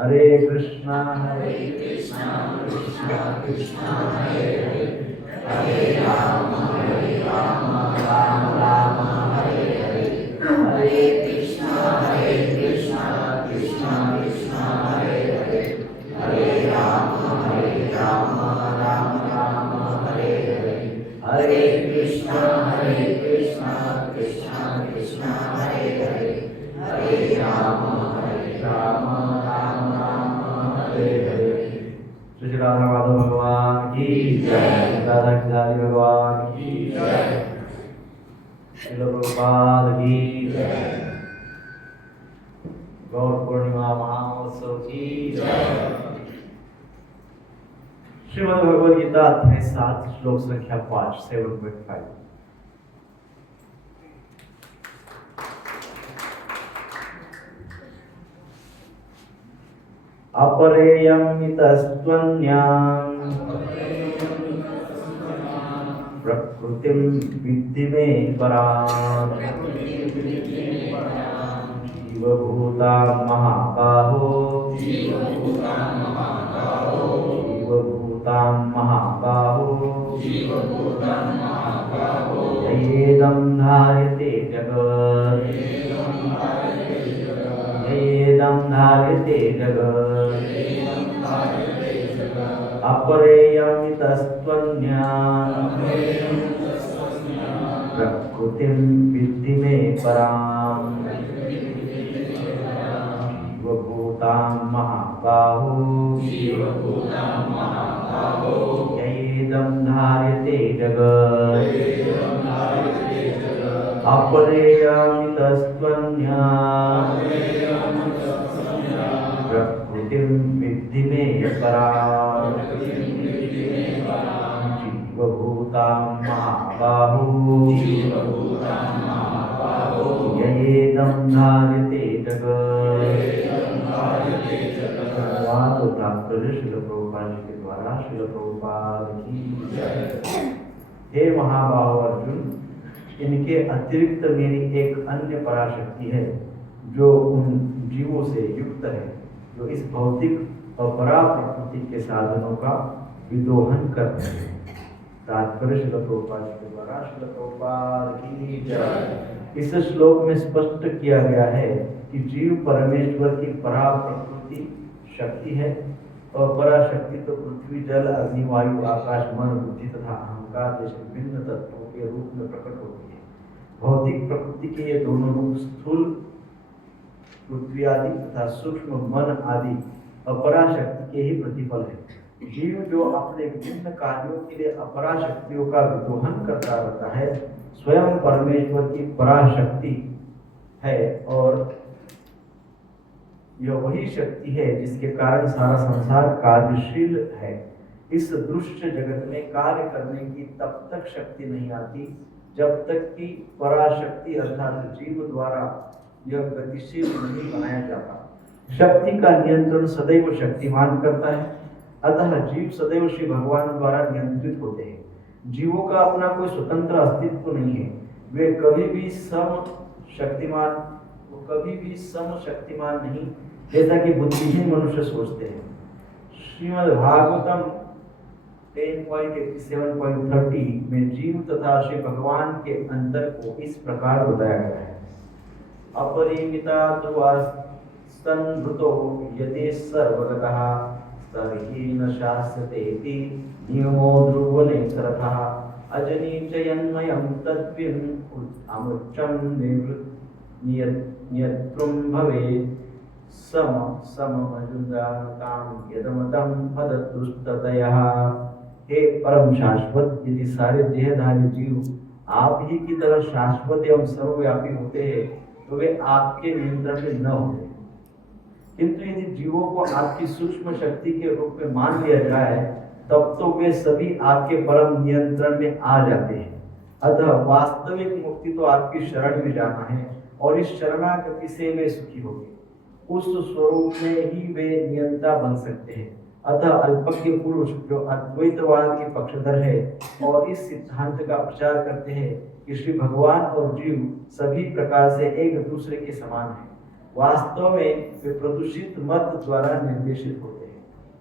हरे कृष्णा कृष्णा कृष्णा हरे हरे, हरे राम राम राम हरे हरे, हरे कृष्णा कृष्णा कृष्णा हरे हरे, हरे राम राम राम हरे हरे, हरे कृष्णा कृष्णा कृष्णा हरे हरे, हरे राम राम हरे हरे। श्री राधा माधव भगवान की जय, राधा किदारी भगवान की जय, श्रील प्रभुपाद की जय, गौर पूर्णिमा महाउत्सव की जय। श्रीमद् भगवद गीता अध्याय 7 श्लोक संख्या 5 7.5। अपरेयमितस्त्वन्याम् प्रकृतिं विद्धि मे पराम्, जीवभूतां महाबाहो जीवभूतां महाबाहो, ययेदं धार्यते जगत्, ययेदं धार्यते जगत्, अपरेयमितस्त्वन्याम् प्रकृतिं विद्धि मे पराम्, जीवभूतां महाबाहो ययेदं धार्यते जगत्, अपरेयमितस्त्वन्याम् प्रकृतिं विद्धि मे पराम्, जीवभूतां महाबाहो ययेदं धार्यते जगत्। भगवान उद्धार श्रील प्रभुपाद जी के द्वारा श्रील प्रभुपाद की जय। हे महाबाहो अर्जुन, इनके अतिरिक्त मेरी एक अन्य पराशक्ति है जो उन जीवों से युक्त है जो इस भौतिक और परा प्रकृति के साधनों का विदोहन करते हैं। तात्पर्य श्रील प्रभुपाद जी के द्वारा श्रील प्रभुपाद की जय। इस श्लोक में स्पष्ट किया गया है कि जीव परमेश्वर की परा प्रकृति शक्ति है और पराशक्ति तो पृथ्वी जल अग्नि वायु आकाश मन बुद्धि तथा अहंकार जैसे भिन्न तत्वों के रूप में प्रकट होती है। भौतिक प्रकृति के ये दोनों रूप स्थूल पृथ्वी आदि तथा सूक्ष्म मन आदि अपराशक्ति के ही प्रतिफल है। जीव जो अपने विभिन्न कार्यों के लिए अपराशक्तियों का विदोहन करता रहता है स्वयं परमेश्वर की पराशक्ति है और यह वही शक्ति है जिसके कारण सारा संसार कार्यशील है। इस दृश्य जगत में कार्य करने की तब तक शक्ति नहीं आती जब तक कि पराशक्ति अर्थात जीव द्वारा यह गतिशील नहीं बनाया जाता। शक्ति का नियंत्रण सदैव शक्तिमान करता है, अतः जीव सदैव श्री भगवान द्वारा नियंत्रित होते हैं। जीवों का अपना कोई स्वतंत्र अस्तित्व नहीं है, वे कभी भी सम शक्तिमान नहीं जैसा कि बुद्धिहीन मनुष्य सोचते हैं। श्रीमद् भागवतम 10.87.30 में जीव तथा श्री भगवान के अंतर को इस प्रकार बताया गया है। अपरिमिता स्तन्भृतो यदि सर्वगतः तर्हि न शास्यते नियमो ध्रुवने सरथः अजनी च यन्मयं तद्विन् अमृच्छं नियत्रुं भवेत् सममजुदानतां यदमतं पदतुस्ततयः। हे परम शाश्वत, यदि सारे देहधारी जीव आप ही की तरह शाश्वत एवं सर्वव्यापी होते हैं तो वे आपके नियंत्रण में न होते, किंतु यदि जीवों को आपकी सूक्ष्म शक्ति के रूप में मान लिया जाए तब तो वे सभी आपके परम नियंत्रण में आ जाते हैं। अतः वास्तविक मुक्ति तो आपकी शरण में जाना है और इस शरणागति से वे सुखी होंगे। उस स्वरूप में ही वे नियंता बन सकते हैं। अतः अल्पज्ञ पुरुष जो अद्वैतवाद के पक्षधर है और इस सिद्धांत का प्रचार करते हैं कि श्री भगवान और जीव सभी प्रकार से एक दूसरे के समान हैं, वास्तव में वे प्रदूषित मत द्वारा निर्देशित होते हैं।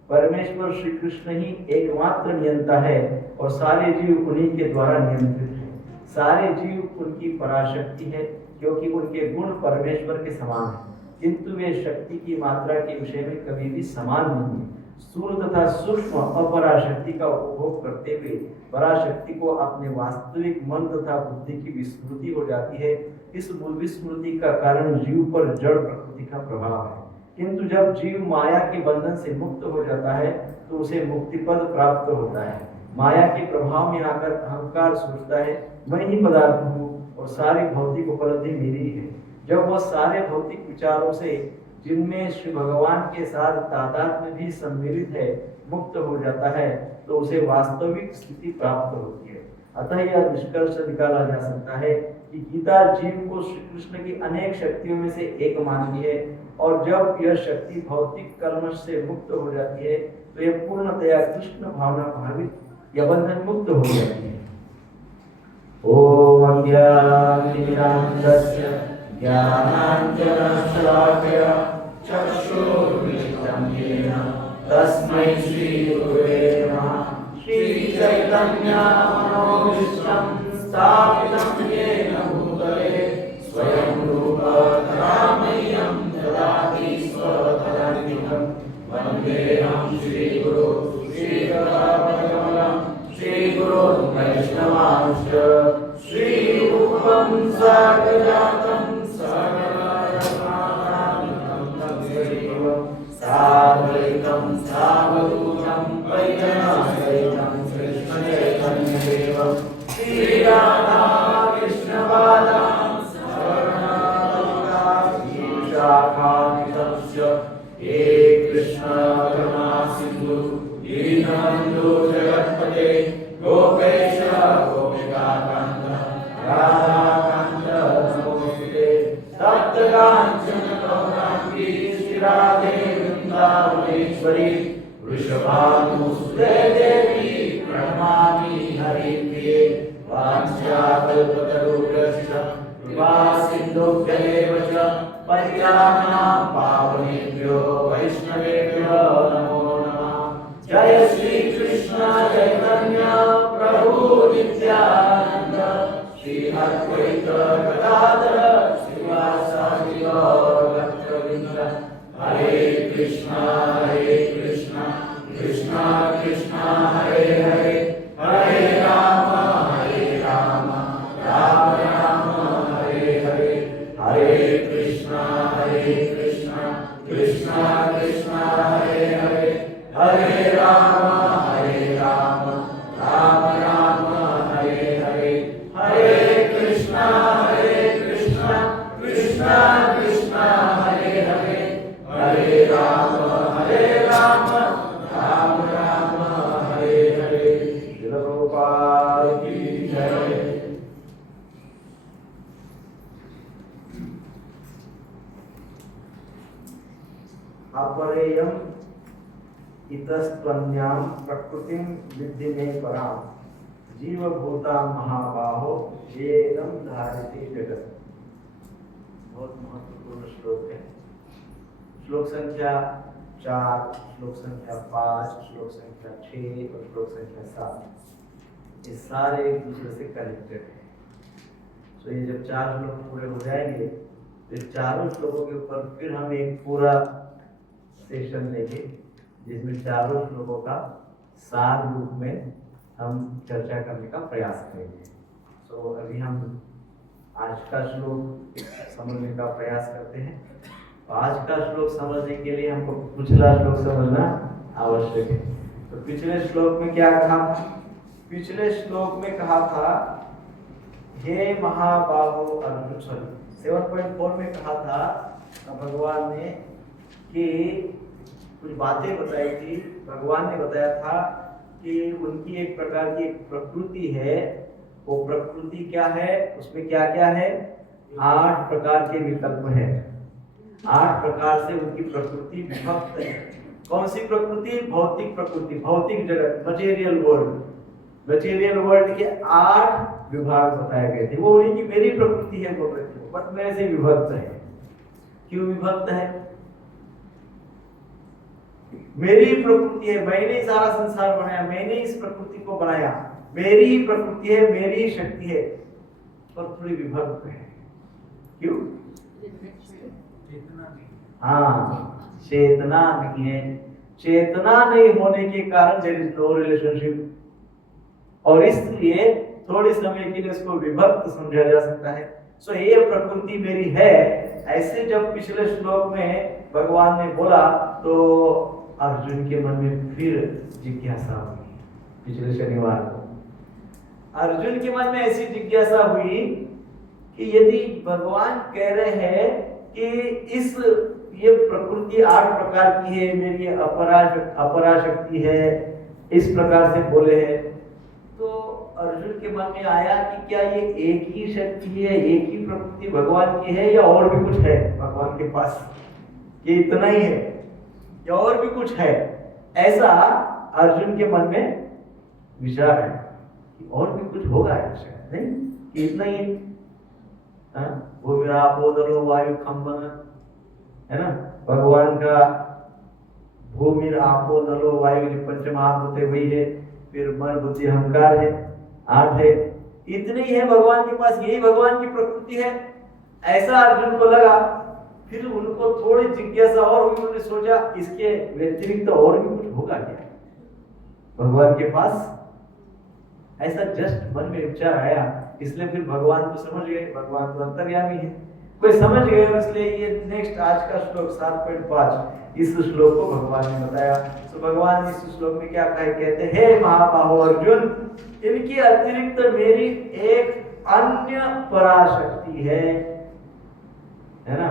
परमेश्वर श्री कृष्ण ही एकमात्र नियंता है और सारे जीव उन्हीं के द्वारा नियंत्रित हैं। सारे जीव उनकी पराशक्ति है क्योंकि उनके गुण परमेश्वर के समान हैं, किंतु वे शक्ति की मात्रा के विषय में कभी भी समान नहीं है। स्थूल तथा सूक्ष्म अपराशक्ति का उपभोग करते हुए पराशक्ति को अपने वास्तविक मन तथा बुद्धि की विस्मृति हो जाती है। इस विस्मृति का कारण जीव पर जड़ प्रकृति का प्रभाव है, किंतु जब जीव माया के बंधन से मुक्त हो जाता है तो उसे मुक्ति पद प्राप्त होता है। माया के प्रभाव में आकर अहंकार सोचता है मैं ही पदार्थ हूँ और सारी भौतिक उपलब्धि मेरी है। जब वह सारे भौतिक विचारों से, जिनमें श्री भगवान के साथ तादात्म्य भी सम्मिलित है, मुक्त हो जाता है तो उसे वास्तविक स्थिति प्राप्त होती है। अतः यह निष्कर्ष निकाला जा सकता है कि गीता जीव को श्री कृष्ण की अनेक शक्तियों में से एक मानती है, और जब यह शक्ति भौतिक कर्म से मुक्त हो जाती है तो यह पूर्णतया कृष्ण भावना भावित या बंधन मुक्त हो जाती है। ओम अज्ञानतिमिरान्धस्य ज्ञानाञ्जनशलाकया चक्षुर्मिलितं येन तस्मै श्रीगुरुवे नमः। श्रीचैतन्यमनोभीष्टं स्थापितं येन भूतले स्वयं रूप तदामह्यं ददाति स्वपदान्तिकं। वन्देऽहं श्रीगुरो श्रीपदापकमलं श्रीगुरोन् वैष्णवांश्च श्रीरूपं साग्रजातं साद्वैतं सावधूतं वैजनासहितं कृष्णचैतन्यदेवं श्रीराधा कृष्णपादां शरणागतां हे कृष्ण करुणा सिन्धु दीनबन्धु जगत्पते गोपेश गोपिकाकान्त राधाकान्त नमोस्तुते। तप्तकाञ्चन गौराङ्गी श्रीराधे वृन्दावनेश्वरी वृषभानुसुते देवी प्रणमामि हरिप्रिये। वाञ्छाकल्पतरुभ्यश्च कृपासिन्धुभ्येव च पतितानां पावनेभ्यो वैष्णवेभ्यो नमो नमः। जय श्री कृष्ण चैतन्य प्रभु नित्यानंद श्री अद्वैत गदाधर श्रीवासादि गौर भक्तवृंद। हरे कृष्णा कृष्णा कृष्णा हरे हरे, हरे राम राम राम हरे हरे। हरे कृष्णा कृष्णा कृष्णा हरे हरे, हरे राम राम राम हरे हरे। हरे कृष्णा कृष्णा कृष्णा हरे हरे, हरे राम राम हरे हरे। श्रील प्रभुपाद की जय। अपरेयम इतस्त्वन्यां प्रकृतिं विद्धि मे परां जीवभूता महाबाहो येदं धारयते जगत्। बहुत महत्वपूर्ण श्लोक है। श्लोक संख्या 4, श्लोक संख्या 5, श्लोक संख्या 6 और श्लोक संख्या 7 ये सारे एक दूसरे से कनेक्टेड है। तो ये जब 4 श्लोक पूरे हो जाएंगे तो चारों श्लोकों के ऊपर फिर हम एक पूरा सेशन लेंगे जिसमें चारों श्लोकों का सार रूप में हम चर्चा करने का प्रयास करेंगे। तो अभी हम आज का श्लोक समझने का प्रयास करते हैं। आज का श्लोक समझने के लिए हमको पिछला श्लोक समझना आवश्यक है। तो पिछले श्लोक में क्या कहा? पिछले श्लोक में कहा था हे महाबाहो अर्जुन, 7.4 में कहा था भगवान ने कि कुछ बातें बताई थी। भगवान ने बताया था कि उनकी एक प्रकार की एक प्रकृति है। वो प्रकृति क्या है? उसमें क्या क्या है? 8 प्रकार के विकल्प हैं। 8 प्रकार से उनकी प्रकृति विभक्त है। कौन सी प्रकृति? भौतिक प्रकृति, भौतिक जगत, मटेरियल वर्ल्ड। मटेरियल वर्ल्ड के 8 विभाग बताए गए थे। वो उन्हीं की मेरी प्रकृति है, बोल रहे थे, बट मेरे से विभक्त है। क्यों विभक्त है? मेरी प्रकृति है, मैंने ही सारा संसार बनाया, मैंने इस प्रकृति को बनाया, मेरी ही प्रकृति है, मेरी ही शक्ति है, पर थोड़ी विभक्त है। क्यों? हाँ, चेतना नहीं है। चेतना नहीं होने के कारण देयर इज नो रिलेशनशिप, और इसलिए थोड़े समय के लिए इसको विभक्त समझा जा सकता है। सो ये प्रकृति मेरी है, ऐसे जब पिछले श्लोक में भगवान ने बोला तो अर्जुन के मन में फिर जिज्ञासा हुई। पिछले शनिवार को अर्जुन के मन में ऐसी जिज्ञासा हुई कि यदि भगवान कह रहे हैं कि ये प्रकृति 8 प्रकार की है, मेरी अपरा शक्ति है, इस प्रकार से बोले हैं, तो अर्जुन के मन में आया कि क्या ये एक ही शक्ति है, एक ही प्रकृति भगवान की है, या और भी कुछ है भगवान के पास? ये इतना ही है या और भी कुछ है? ऐसा अर्जुन के मन में विचार है कि और भी कुछ होगा ऐसा, नहीं कि इतना ही है। वो मेरा आपोदलो वायु कंबन है ना, भगवान का भूमि आपो नलो वायु जो पंचमहाभूत वही है, फिर मन बुद्धि अहंकार है, 8 है, इतने ही है भगवान के पास, यही भगवान की प्रकृति है, ऐसा अर्जुन को लगा। फिर उनको थोड़ी जिज्ञासा और हुई, उन्होंने सोचा इसके व्यतिरिक्त तो और भी कुछ होगा क्या भगवान के पास? ऐसा जस्ट मन में विचार आया, इसलिए फिर भगवान को समझ गए, भगवान तो अंतर्यामी है, कोई समझ गए, इसलिए ये नेक्स्ट आज का श्लोक 7.5 इस श्लोक को भगवान ने बताया। तो भगवान इस श्लोक में क्या कहते हैं? हे महाबाहो अर्जुन, इनके अतिरिक्त मेरी एक अन्य पराशक्ति है ना,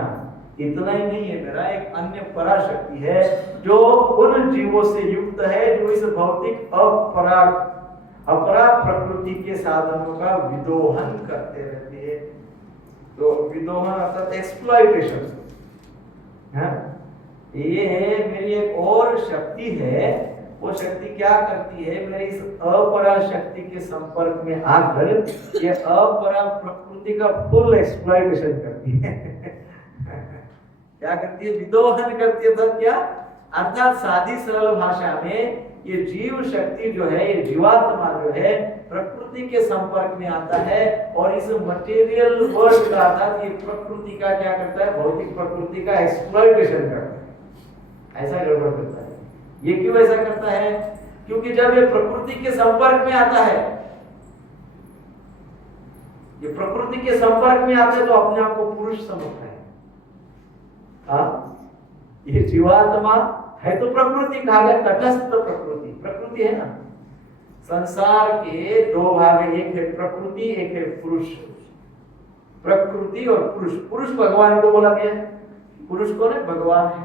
इतना ही नहीं है, मेरा एक अन्य पराशक्ति है जो उन जीवों से युक्त है जो इस भौतिक अपरा प्रकृति के साधनों का विदोहन करते रहते हैं। तो विदोहन अर्थात एक्सप्लॉइटेशन है, ये है मेरी एक और शक्ति है। वो शक्ति क्या करती है? मेरी इस अपरा शक्ति के संपर्क में आकर ये अपरा प्रकृति का फुल एक्सप्लॉइटेशन करती है। क्या करती है? विदोहन करती है। तो क्या अर्थात सादी सरल भाषा में ये जीव शक्ति जो है, ये जीवात्मा जो है, प्रकृति के संपर्क में आता है और इस मटेरियल वर्ल्ड का अर्थात ये प्रकृति का क्या करता है? भौतिक प्रकृति का एक्सप्लॉइटेशन करता है, ऐसा गड़बड़ करता है। ये क्यों ऐसा करता है? क्योंकि जब ये प्रकृति के संपर्क में आता है, ये प्रकृति के संपर्क में आता है तो अपने आप को पुरुष समझता है। ये जीवात्मा है तो प्रकृति कहा गया, तटस्थ प्रकृति है ना। संसार के 2 भाग है, एक है प्रकृति, एक है पुरुष। प्रकृति और पुरुष, पुरुष भगवान को बोला गया है, पुरुष कौन है? भगवान है,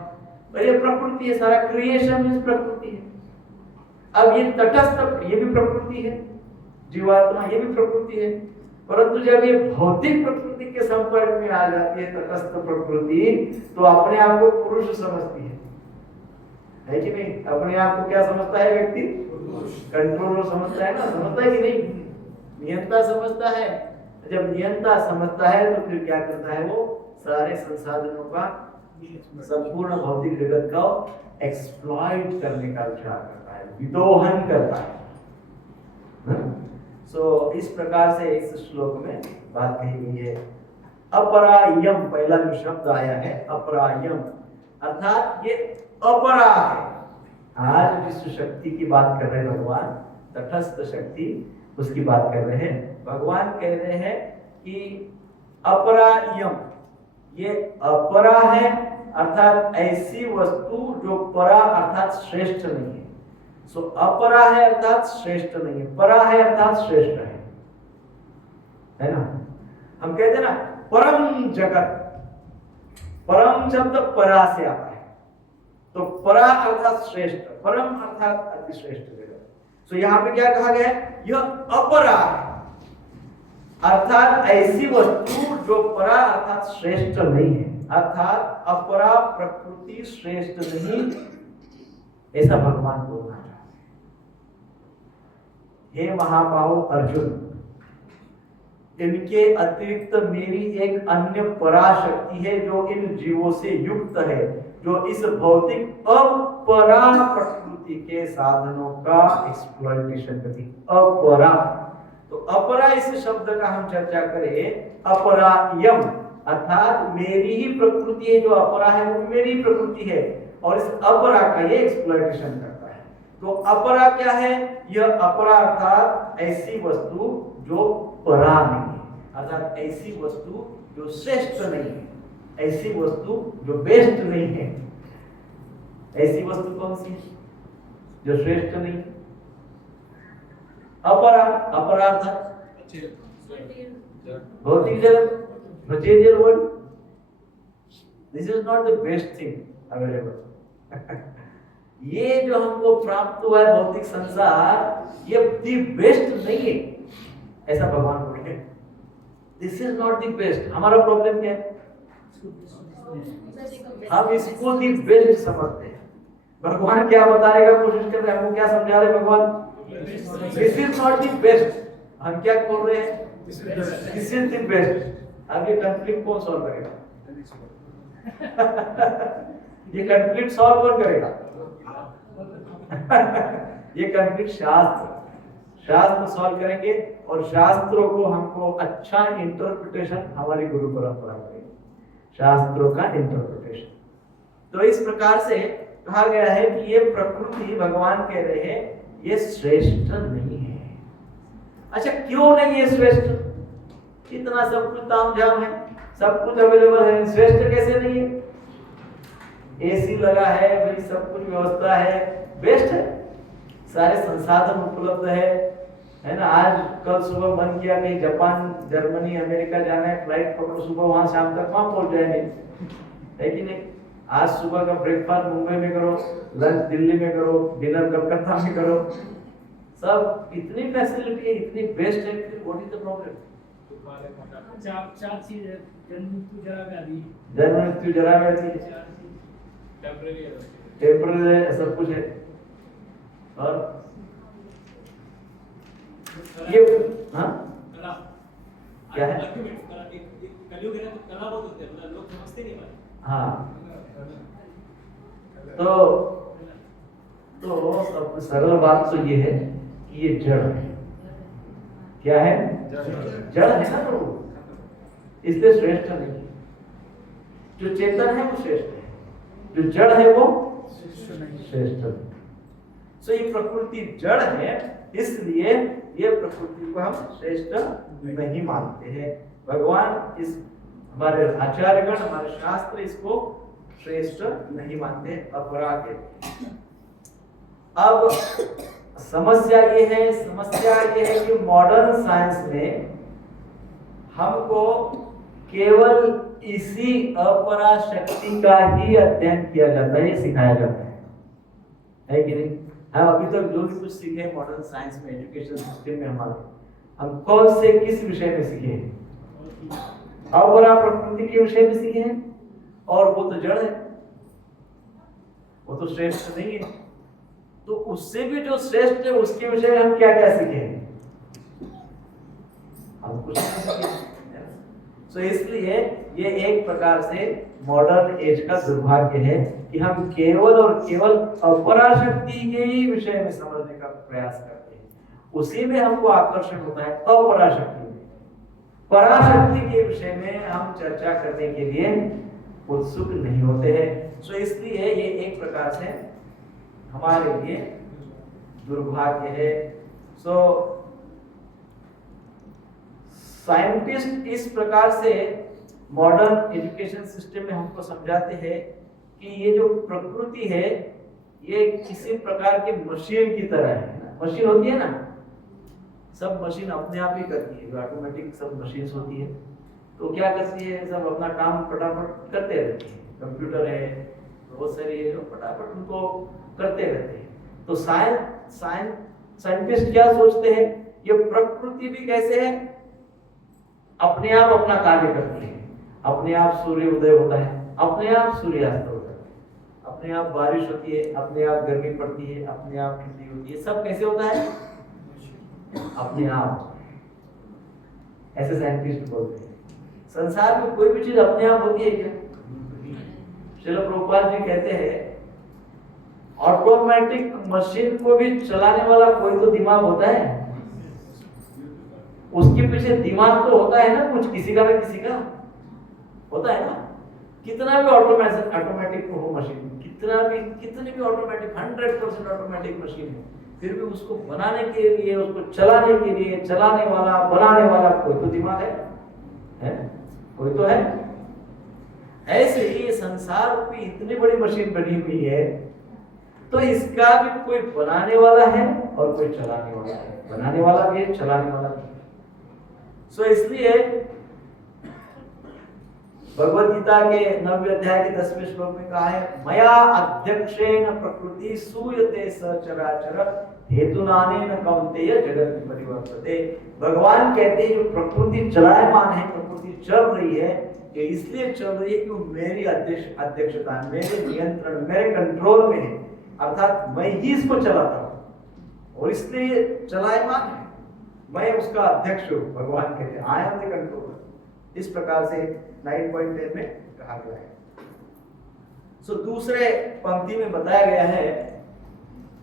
और ये प्रकृति है, सारा क्रिएशन में प्रकृति है। अब ये तटस्थ, ये भी प्रकृति है, जीवात्मा ये भी प्रकृति है, परंतु जब ये भौतिक प्रकृति के संपर्क में आ जाती है तटस्थ प्रकृति, तो अपने आप को पुरुष समझती है कि नहीं? अपने आप को क्या समझता है व्यक्ति? कंट्रोलर समझता है ना, समझता है कि नहीं? नियंता समझता है। जब नियंता समझता है तो फिर क्या करता है? वो सारे संसाधनों का, संपूर्ण भौतिक जगत का एक्सप्लॉइट करने का विचार करता है, विदोहन करता है। इस प्रकार से इस श्लोक में बात कही गई है। अपरायम पहला जो शब्द आया है, अपरायम अर्थात ये अपरा है। आज जिस शक्ति की बात कर रहे हैं भगवान, तटस्थ शक्ति, उसकी बात कर रहे हैं। भगवान कह रहे हैं कि अपरायम, ये अपरा है अर्थात ऐसी वस्तु जो परा अर्थात श्रेष्ठ नहीं है। सो अपरा है अर्थात श्रेष्ठ नहीं है, परा है अर्थात श्रेष्ठ है ना। हम कहते हैं ना परम जगत, परम शब्द परा से आता है, तो परा अर्थात श्रेष्ठ, परम अर्थात अति श्रेष्ठ जगत। सो यहाँ पे क्या कहा गया है? यह अपरा है अर्थात ऐसी वस्तु जो परा अर्थात श्रेष्ठ नहीं है, अर्थात अपरा प्रकृति श्रेष्ठ नहीं, ऐसा भगवान बोलना चाहते हैं। हे महाबाहो अर्जुन, इनके अतिरिक्त मेरी एक अन्य पराशक्ति है जो इन जीवों से युक्त है, जो इस भौतिक अपरा प्रकृति के साधनों का एक्सप्लॉइटेशन करती। अपरा, तो अपरा इस शब्द का हम चर्चा करें, अपरायम अर्थात मेरी ही प्रकृति है, जो अपरा है वो मेरी ही प्रकृति है, और इस अपरा का ये एक्सप्लॉइटेशन करता है। तो अपरा क्या है? यह अपरा अर्थात ऐसी वस्तु जो परा नहीं है, अर्थात ऐसी वस्तु जो श्रेष्ठ नहीं है, ऐसी वस्तु जो बेस्ट नहीं है। ऐसी वस्तु कौन सी है जो श्रेष्ठ नहीं है? अपरा, अपरा अर्थात भौतिक जगत, material world. This is not the best thing available. ये जो हमको प्राप्त हुआ है भौतिक संसार, ये दी बेस्ट नहीं है, ऐसा भगवान बोल रहे हैं। This is not the best. हमारा प्रॉब्लम क्या है? हम इसको दी बेस्ट समझते हैं। भगवान क्या बताने का कोशिश कर रहे हैं? हमको क्या समझा रहे हैं भगवान? This is not the best. हम क्या बोल रहे हैं? This is the best. अब ये कंफ्लिक्ट कौन सॉल्व करेगा? ये कंफ्लिक्ट सॉल्व कौन करेगा? ये कंफ्लिक्ट शास्त्र सॉल्व करेंगे, और शास्त्रों को हमको अच्छा इंटरप्रिटेशन हमारी गुरु परंपरा करेगी, शास्त्रों का इंटरप्रिटेशन। तो इस प्रकार से कहा गया है कि ये प्रकृति, भगवान कह रहे हैं, ये श्रेष्ठ नहीं है। अच्छा, क्यों नहीं है श्रेष्ठ? इतना सब कुछ तामझाम है, सब कुछ अवेलेबल है, श्रेष्ठ कैसे नहीं है? एसी लगा है भाई, सब कुछ व्यवस्था है, बेस्ट है, सारे संसाधन उपलब्ध है ना। आज कल सुबह मन किया कि जापान, जर्मनी, अमेरिका जाना है, फ्लाइट पकड़ो, सुबह वहां शाम तक वहां पहुंच जाएंगे, है कि नहीं? आज सुबह का ब्रेकफास्ट मुंबई में करो, लंच दिल्ली में करो, डिनर कलकत्ता में करो, सब इतनी फैसिलिटी है, इतनी बेस्ट है, फिर व्हाट इज द प्रॉब्लम? चार चीज है, जन्म मृत्यु जरा व्याधि, टेम्पररी है, सब कुछ है। और ये हाँ क्या है? कलयुग है तो कला बहुत होते हैं, मतलब लोग समझते नहीं बात। हाँ, तो सब सरल बात तो ये है कि ये जड़ है। क्या है? जड़ है ना, तो इसलिए श्रेष्ठ नहीं। जो चेतन है वो श्रेष्ठ है, जो जड़ है वो श्रेष्ठ नहीं। सो ये प्रकृति जड़ है, इसलिए ये प्रकृति को हम श्रेष्ठ नहीं मानते हैं। भगवान, इस हमारे आचार्यगण, हमारे शास्त्र इसको श्रेष्ठ नहीं मानते, अपराध है। अब समस्या ये है कि मॉडर्न साइंस में हमको केवल इसी अपरा शक्ति का ही अध्ययन किया जाता है, सिखाया जाता है कि नहीं? हम अभी तक जो भी कुछ सीखे मॉडर्न साइंस में, एजुकेशन सिस्टम में हमारा, हम कौन से किस विषय में सीखे हैं? अपरा प्रकृति के विषय में सीखे हैं, और वो तो जड़ है, वो तो श्रेष्ठ नहीं है। तो उससे भी जो श्रेष्ठ है उसके विषय में हम क्या क्या सीखे हैं? हम कुछ नहीं सीखे। तो इसलिए ये एक प्रकार से मॉडर्न एज का दुर्भाग्य है कि हम केवल और केवल अपराशक्ति के ही विषय में समझने का प्रयास करते हैं, उसी में हमको आकर्षण होता है, अपराशक्ति में। पराशक्ति के विषय में हम चर्चा करने के लिए उत्सुक नहीं होते हैं। सो इसलिए ये एक प्रकार से हमारे लिए दुर्भाग्य है। सो साइंटिस्ट इस प्रकार से मॉडर्न एजुकेशन सिस्टम में हमको समझाते हैं कि ये जो प्रकृति है ये किसी प्रकार के मशीन की तरह है। मशीन होती है ना, सब मशीन अपने आप ही करती है, जो ऑटोमेटिक सब मशीन होती है, तो क्या करती है, सब अपना काम फटाफट करते रहती है। कंप्यूटर है, बहुत सारी है जो फटाफट उनको करते रहते हैं। तो साइंटिस्ट क्या सोचते हैं, ये प्रकृति भी कैसे है, अपने आप अपना कार्य करती है। अपने आप सूर्य उदय होता है, अपने आप सूर्यास्त होता है, अपने आप बारिश होती है, अपने आप गर्मी पड़ती है, अपने आप ठंडी होती है, सब कैसे होता है? अपने आप। ऐसे साइंटिस्ट बोलते हैं। संसार में कोई भी चीज अपने आप होती है क्या? श्रील प्रभुपाद जी कहते हैं ऑटोमेटिक मशीन को भी चलाने वाला कोई तो दिमाग होता है, उसके पीछे दिमाग तो होता है ना, कुछ किसी का ना किसी का होता है ना। कितना भी ऑटोमेटिक हो मशीन, कितनी भी ऑटोमेटिक 100% ऑटोमेटिक मशीन है, फिर भी उसको बनाने के लिए, उसको चलाने के लिए चलाने वाला, बनाने वाला कोई तो दिमाग है? कोई तो है। ऐसे ही ये संसार की इतनी बड़ी मशीन बनी हुई है, तो इसका भी कोई बनाने वाला है और कोई चलाने वाला है। बनाने वाला भी है, चलाने वाला भी है। सो इसलिए भगवद गीता के 9वें अध्याय के 10वें श्लोक में कहा है, मया अध्यक्षेण प्रकृति सूयते सचराचर हेतुनानेन कौन्तेय जगत परिवर्तते। भगवान कहते हैं जो प्रकृति चलायमान है, प्रकृति चल रही है, ये इसलिए चल रही है कि वो मेरी अध्यक्षता, मेरे नियंत्रण, मेरे कंट्रोल में है, अर्थात मैं ही इसको चलाता हूँ और इसलिए चलायमान है, मैं उसका अध्यक्ष हूँ। भगवान कहते हैं आई एम द कंट्रोलर। इस प्रकार से 9.10 में कहा गया है। सो दूसरे पंक्ति में बताया गया है,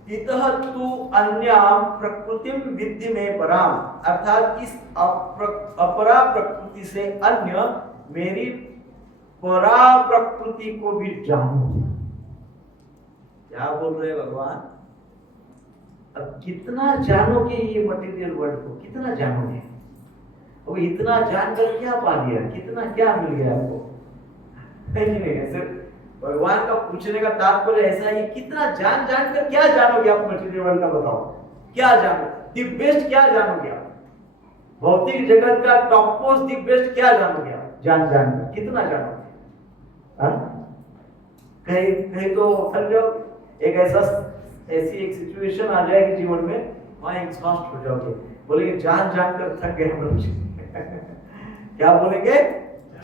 इतः तु अन्याम प्रकृतिम विद्धि में पराम, अर्थात इस अपरा प्रकृति से अन्य मेरी परा प्रकृति को भी जानो। क्या बोल रहे भगवान? अब कितना जानोगे ये मटेरियल वर्ल्ड को, कितना जानोगे? अब इतना जानकर क्या पा लिया, कितना क्या मिल गया आपको? नहीं, सिर्फ भगवान का पूछने का तात्पर्य ऐसा है, कितना जानकर क्या जानोगे आप मटेरियल वर्ल्ड का? बताओ क्या जानो, दी बेस्ट क्या जानोगे आप? भौतिक जगत का टॉप मोस्ट दी बेस्ट क्या जानोगे आप? जानकर कितना जानोगे? कहीं तो थक जाओ, ऐसी एक सिचुएशन आ जाएगी जीवन में, वहां एग्जॉस्ट हो जाओगे, बोलेंगे जानकर थक गए हम लोग। क्या बोलेंगे?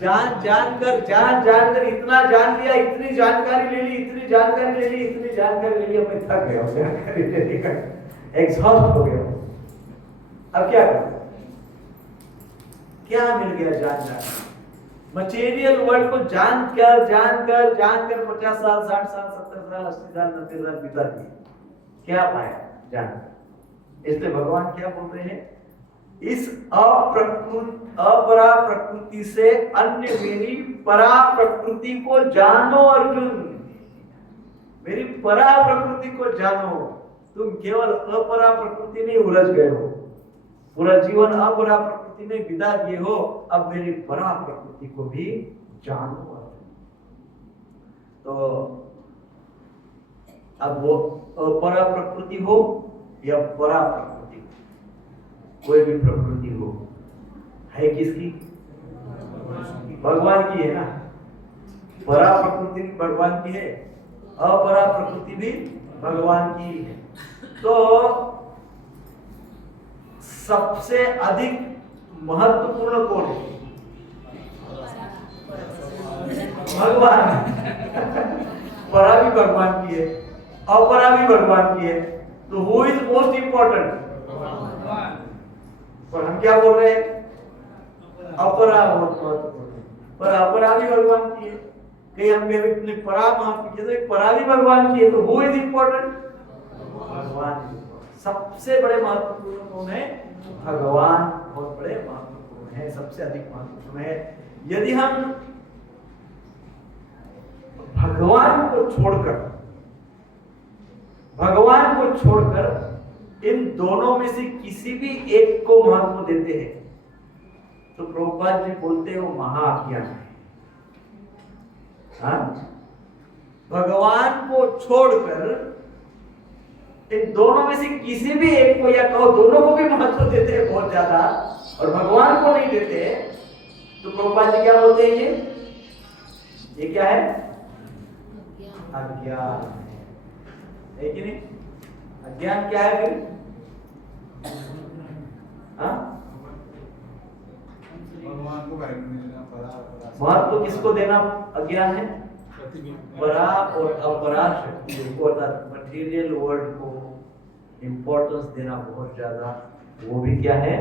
जानकर इतना जान लिया, इतनी जानकारी ले ली, इतनी जानकारी ले ली, इतनी जानकारी ले ली, अब मैं थक गया, जानकारी लेने का एग्जॉस्ट हो गया। अब क्या करें? क्या मिल गया जान मटेरियल वर्ल्ड को जानकर 50 साल, 60 साल, 70 साल, 80 साल, 90 साल बिता दिए, क्या पाया जानकर? इसलिए भगवान क्या बोल रहे हैं, इस अपरा प्रकृति से अन्य मेरी परा प्रकृति को जानो अर्जुन। मेरी परा प्रकृति को जानो। तुम केवल अपरा प्रकृति में उलझ गए हो, पूरा जीवन अपरा प्रकृति में बिता दिए हो, अब मेरी परा प्रकृति को भी जानो अर्जुन। तो अब वो अपरा प्रकृति हो या परा प्रकृति, कोई भी प्रकृति हो, है किसकी? भगवान की है ना। परा प्रकृति भी भगवान की है, अपरा प्रकृति भी भगवान की है। तो सबसे अधिक महत्वपूर्ण कौन है? भगवान। परा भी भगवान की है, अपरा भी भगवान की है, तो हु इज मोस्ट इंपॉर्टेंट? पर हम क्या बोल रहे हैं? अपरा बहुत महत्वपूर्ण, पर अपरा भी भगवान की है। कहीं हम कह रहे परा महत्व की, परा भी भगवान की है, तो हु इज इंपॉर्टेंट? भगवान। सबसे बड़े महत्वपूर्ण कौन है? भगवान बहुत बड़े महत्वपूर्ण है, सबसे अधिक महत्वपूर्ण है। यदि हम भगवान को छोड़कर इन दोनों में से किसी भी एक को महत्व देते हैं, तो प्रभुपाद जी बोलते हैं वो महाअज्ञान है। भगवान को छोड़कर इन दोनों में से किसी भी एक को, या कहो दोनों को भी महत्व देते हैं बहुत ज्यादा, और भगवान को नहीं देते, तो प्रभुपाद जी क्या बोलते हैं? ये क्या है? अज्ञान है कि नहीं? अज्ञान क्या है फिर? भगवान को महत्व किसको देना अज्ञान है? परा और अपरा शक्ति को, मटेरियल वर्ल्ड को इंपॉर्टेंस देना बहुत ज्यादा, वो भी क्या है?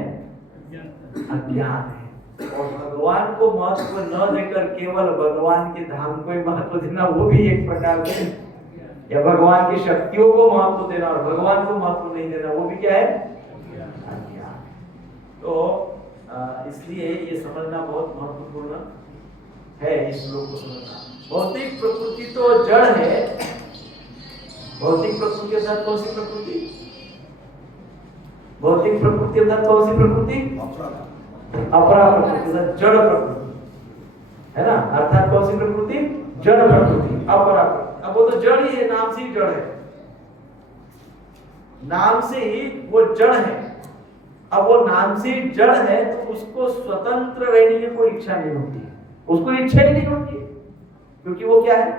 अज्ञान है। और भगवान को महत्व न देकर केवल भगवान के धाम को ही महत्व देना, वो भी एक प्रकार से, या भगवान की शक्तियों को महत्व देना और भगवान को महत्व नहीं देना, वो भी क्या है? अज्ञान। तो इसलिए ये समझना बहुत महत्वपूर्ण है, इस श्लोक को समझना। भौतिक प्रकृति तो जड़ है। भौतिक प्रकृति के साथ कौन सी प्रकृति? भौतिक प्रकृति के साथ कौन सी प्रकृति? अपरा प्रकृति, जड़ प्रकृति है ना। अर्थात कौन सी प्रकृति? जड़ प्रकृति, अपरा प्रकृति। अब वो तो जड़ ही है, नाम से ही जड़ है, नाम से ही वो जड़ है। अब वो नाम से ही जड़ है तो उसको स्वतंत्र रहने की कोई इच्छा नहीं होती है, उसको इच्छा ही नहीं होती है, क्योंकि वो क्या है?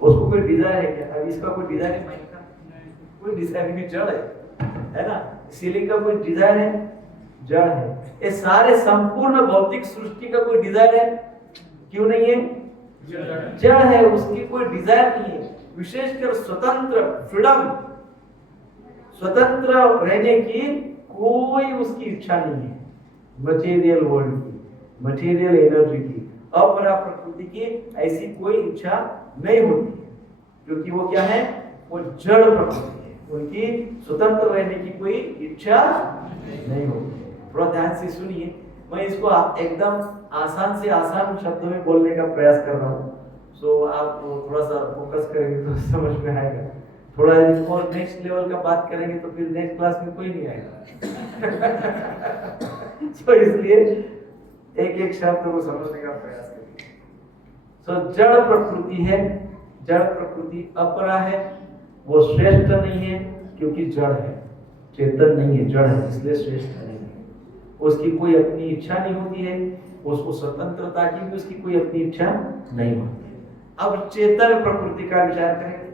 उसको कोई डिजायर है क्या? अब इसका कोई डिजायर है माइक का? कोई डिजायर नहीं, जड़ है ना। सीलिंग का कोई डिजायर है? जड़ है। ये सारे संपूर्ण भौतिक सृष्टि का कोई डिजायर है? क्यों नहीं है? जड़ है, उसकी कोई डिजायर नहीं है। विशेषकर स्वतंत्र, फ्रीडम, स्वतंत्र रहने की कोई उसकी इच्छा नहीं है। मटेरियल वर्ल्ड की, मटेरियल एनर्जी की, अपरा प्रकृति की ऐसी कोई इच्छा नहीं होती है, क्योंकि वो क्या है? वो जड़ प्रकृति है, उनकी स्वतंत्र रहने की कोई इच्छा नहीं होती है। थोड़ा ध्यान से सुनिए, मैं इसको एकदम आसान से आसान शब्दों में बोलने का प्रयास कर रहा हूँ, सो आप थोड़ा सा फोकस करेंगे तो समझ में आएगा। थोड़ा इसको नेक्स्ट लेवल का बात करेंगे तो फिर नेक्स्ट क्लास में कोई नहीं आएगा। तो इसलिए एक एक शब्द को समझने का प्रयास करिए। तो जड़ प्रकृति है, जड़ प्रकृति अपरा है, वो श्रेष्ठ नहीं है क्योंकि जड़ है, चेतन नहीं है, जड़ है, इसलिए श्रेष्ठ नहीं है। उसकी कोई अपनी इच्छा नहीं होती है, उसको स्वतंत्रता की भी उसकी कोई अपनी इच्छा नहीं होती है। अब चेतन प्रकृति का विचार करेंगे।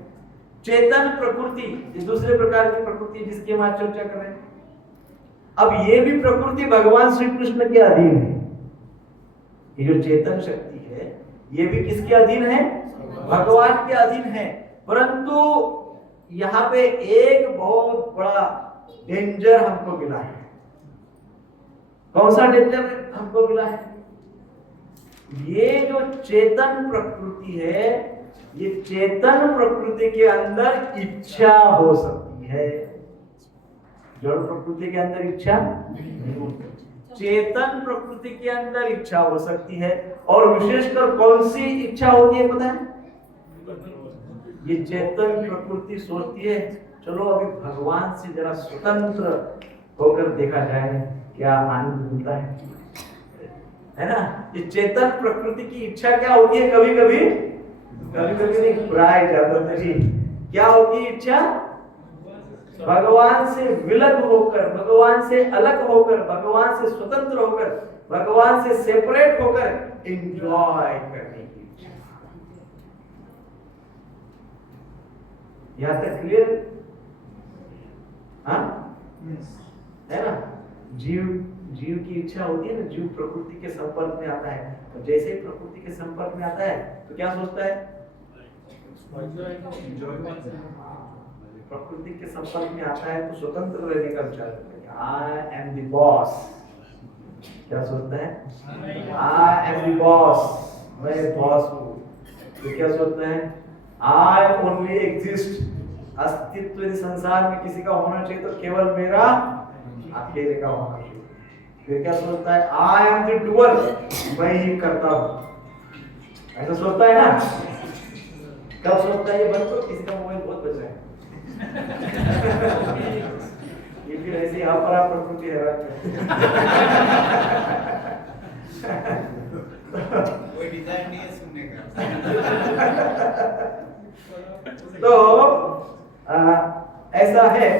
चेतन प्रकृति ये दूसरे प्रकार की प्रकृति जिसकी हम आज चर्चा कर रहे हैं। अब ये भी प्रकृति भगवान श्री कृष्ण के अधीन है। ये जो चेतन शक्ति है ये भी किसके अधीन है? भगवान के अधीन है। परंतु यहाँ पे एक बहुत बड़ा डेंजर हमको मिला है। कौन सा डेंजर हमको मिला है? ये जो चेतन प्रकृति है, ये चेतन प्रकृति के अंदर इच्छा हो सकती है, जड़ प्रकृति के अंदर इच्छा नहीं होती। चेतन प्रकृति के अंदर इच्छा हो सकती है, और विशेषकर कौन सी इच्छा होती है पता है? ये चेतन प्रकृति सोचती है चलो अभी भगवान से जरा स्वतंत्र होकर देखा जाए, क्या आनंद मिलता है ना। ये चेतन प्रकृति की इच्छा क्या होती है? कभी कभी नहीं, प्राय ज्यादातर क्या होती है इच्छा? भगवान से विलग होकर, भगवान से अलग होकर, भगवान से स्वतंत्र होकर, भगवान से सेपरेट होकर एंजॉय करने की इच्छा। यहां तक क्लियर है ना। जीव की इच्छा होती है ना, जीव प्रकृति के संपर्क में आता है, तो जैसे ही प्रकृति के संपर्क में आता है तो क्या सोचता है? प्रकृति के संपर्क में आता है तो स्वतंत्र रहने का विचार करता है। I am the boss. क्या सोचता है? आई एम द बॉस, मैं बॉस हूँ। तो क्या सोचता है? I only exist. अस्तित्व इस संसार में किसी का होना चाहिए तो केवल मेरा अकेले का होना चाहिए। फिर क्या सोचता है? आई एम द डूअर, मैं ही करता हूँ। ऐसा सोचता है ना। कब सोचता है ये? बच्चों किसी का मोबाइल बहुत बच रहा है। ये फिर ऐसे अपरा प्रकृति है। कोई डिजाइन नहीं है सुनने का। तो ऐसा है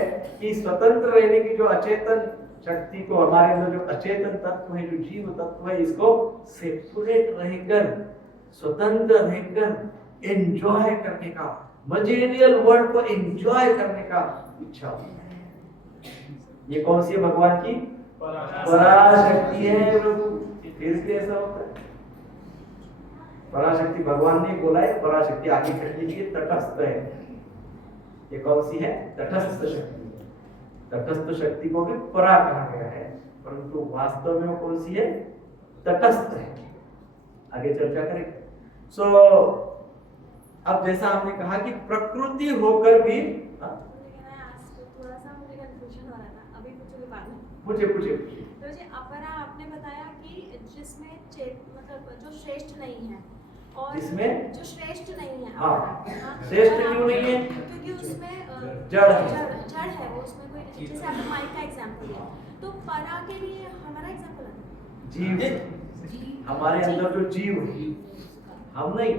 कि स्वतंत्र रहने की जो अचेतन शक्ति को, हमारे अंदर जो अचेतन तत्व है, जो जीव तत्व है, इसको सेपरेट रहकर, स्वतंत्र रहकर एंजॉय करने का, मटेरियल वर्ल्ड को एंजॉय करने का इच्छा होती है। ये कौन सी है? भगवान की पराशक्ति है प्रभु। फिर से ऐसा होता है। पराशक्ति भगवान ने बोला है, पराशक्ति आगे कह लीजिए तटस्थ है। ये कौन सी है? तटस्थ शक्ति। तटस्थ शक्ति को भी परा कहा गया है। परंतु वास्तव में वो कौन सी है? तटस्थ है। आगे चर्चा करेंगे। सो अब जैसा हमने कहा कि प्रकृति होकर भी थोड़ा सा मुझे कंफ्यूजन हो रहा था, अभी पूछोगे बाद में। पूछे। तो जी अपरा आपने बताया कि जिसमें मतलब जो श्रेष्ठ नहीं है और जिसमें जो श्रेष्ठ नहीं है। हाँ, हाँ, श्रेष्ठ क्यों नहीं है? क्योंकि उसमें जड़ है वो, उसमें कोई, जैसे आपने माइक का एग्जांपल दिया, तो परा के लिए हमारा एग्जांपल है जीव, हमारे अंदर जो जीव है, हम नहीं,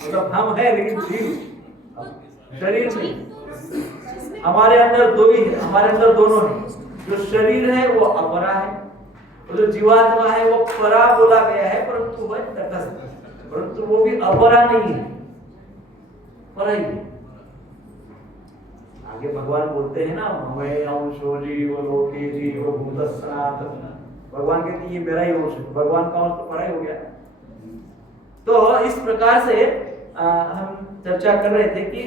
मतलब हम है लेकिन जीव शरीर में हमारे अंदर दो ही है, हमारे अंदर दोनों है। जो शरीर है वो अपरा है और जो जीवात्मा है वो परा बोला गया है, परंतु वह तटस्थ, परंतु वो भी अपरा नहीं है, परा ही है। आगे भगवान बोलते हैं ना, मैं अंशो जीव लोके जीव भूत सनातन, भगवान कहते हैं ये मेरा ही अंश है। भगवान का अंश तो परा ही हो गया। तो इस प्रकार से हम चर्चा कर रहे थे कि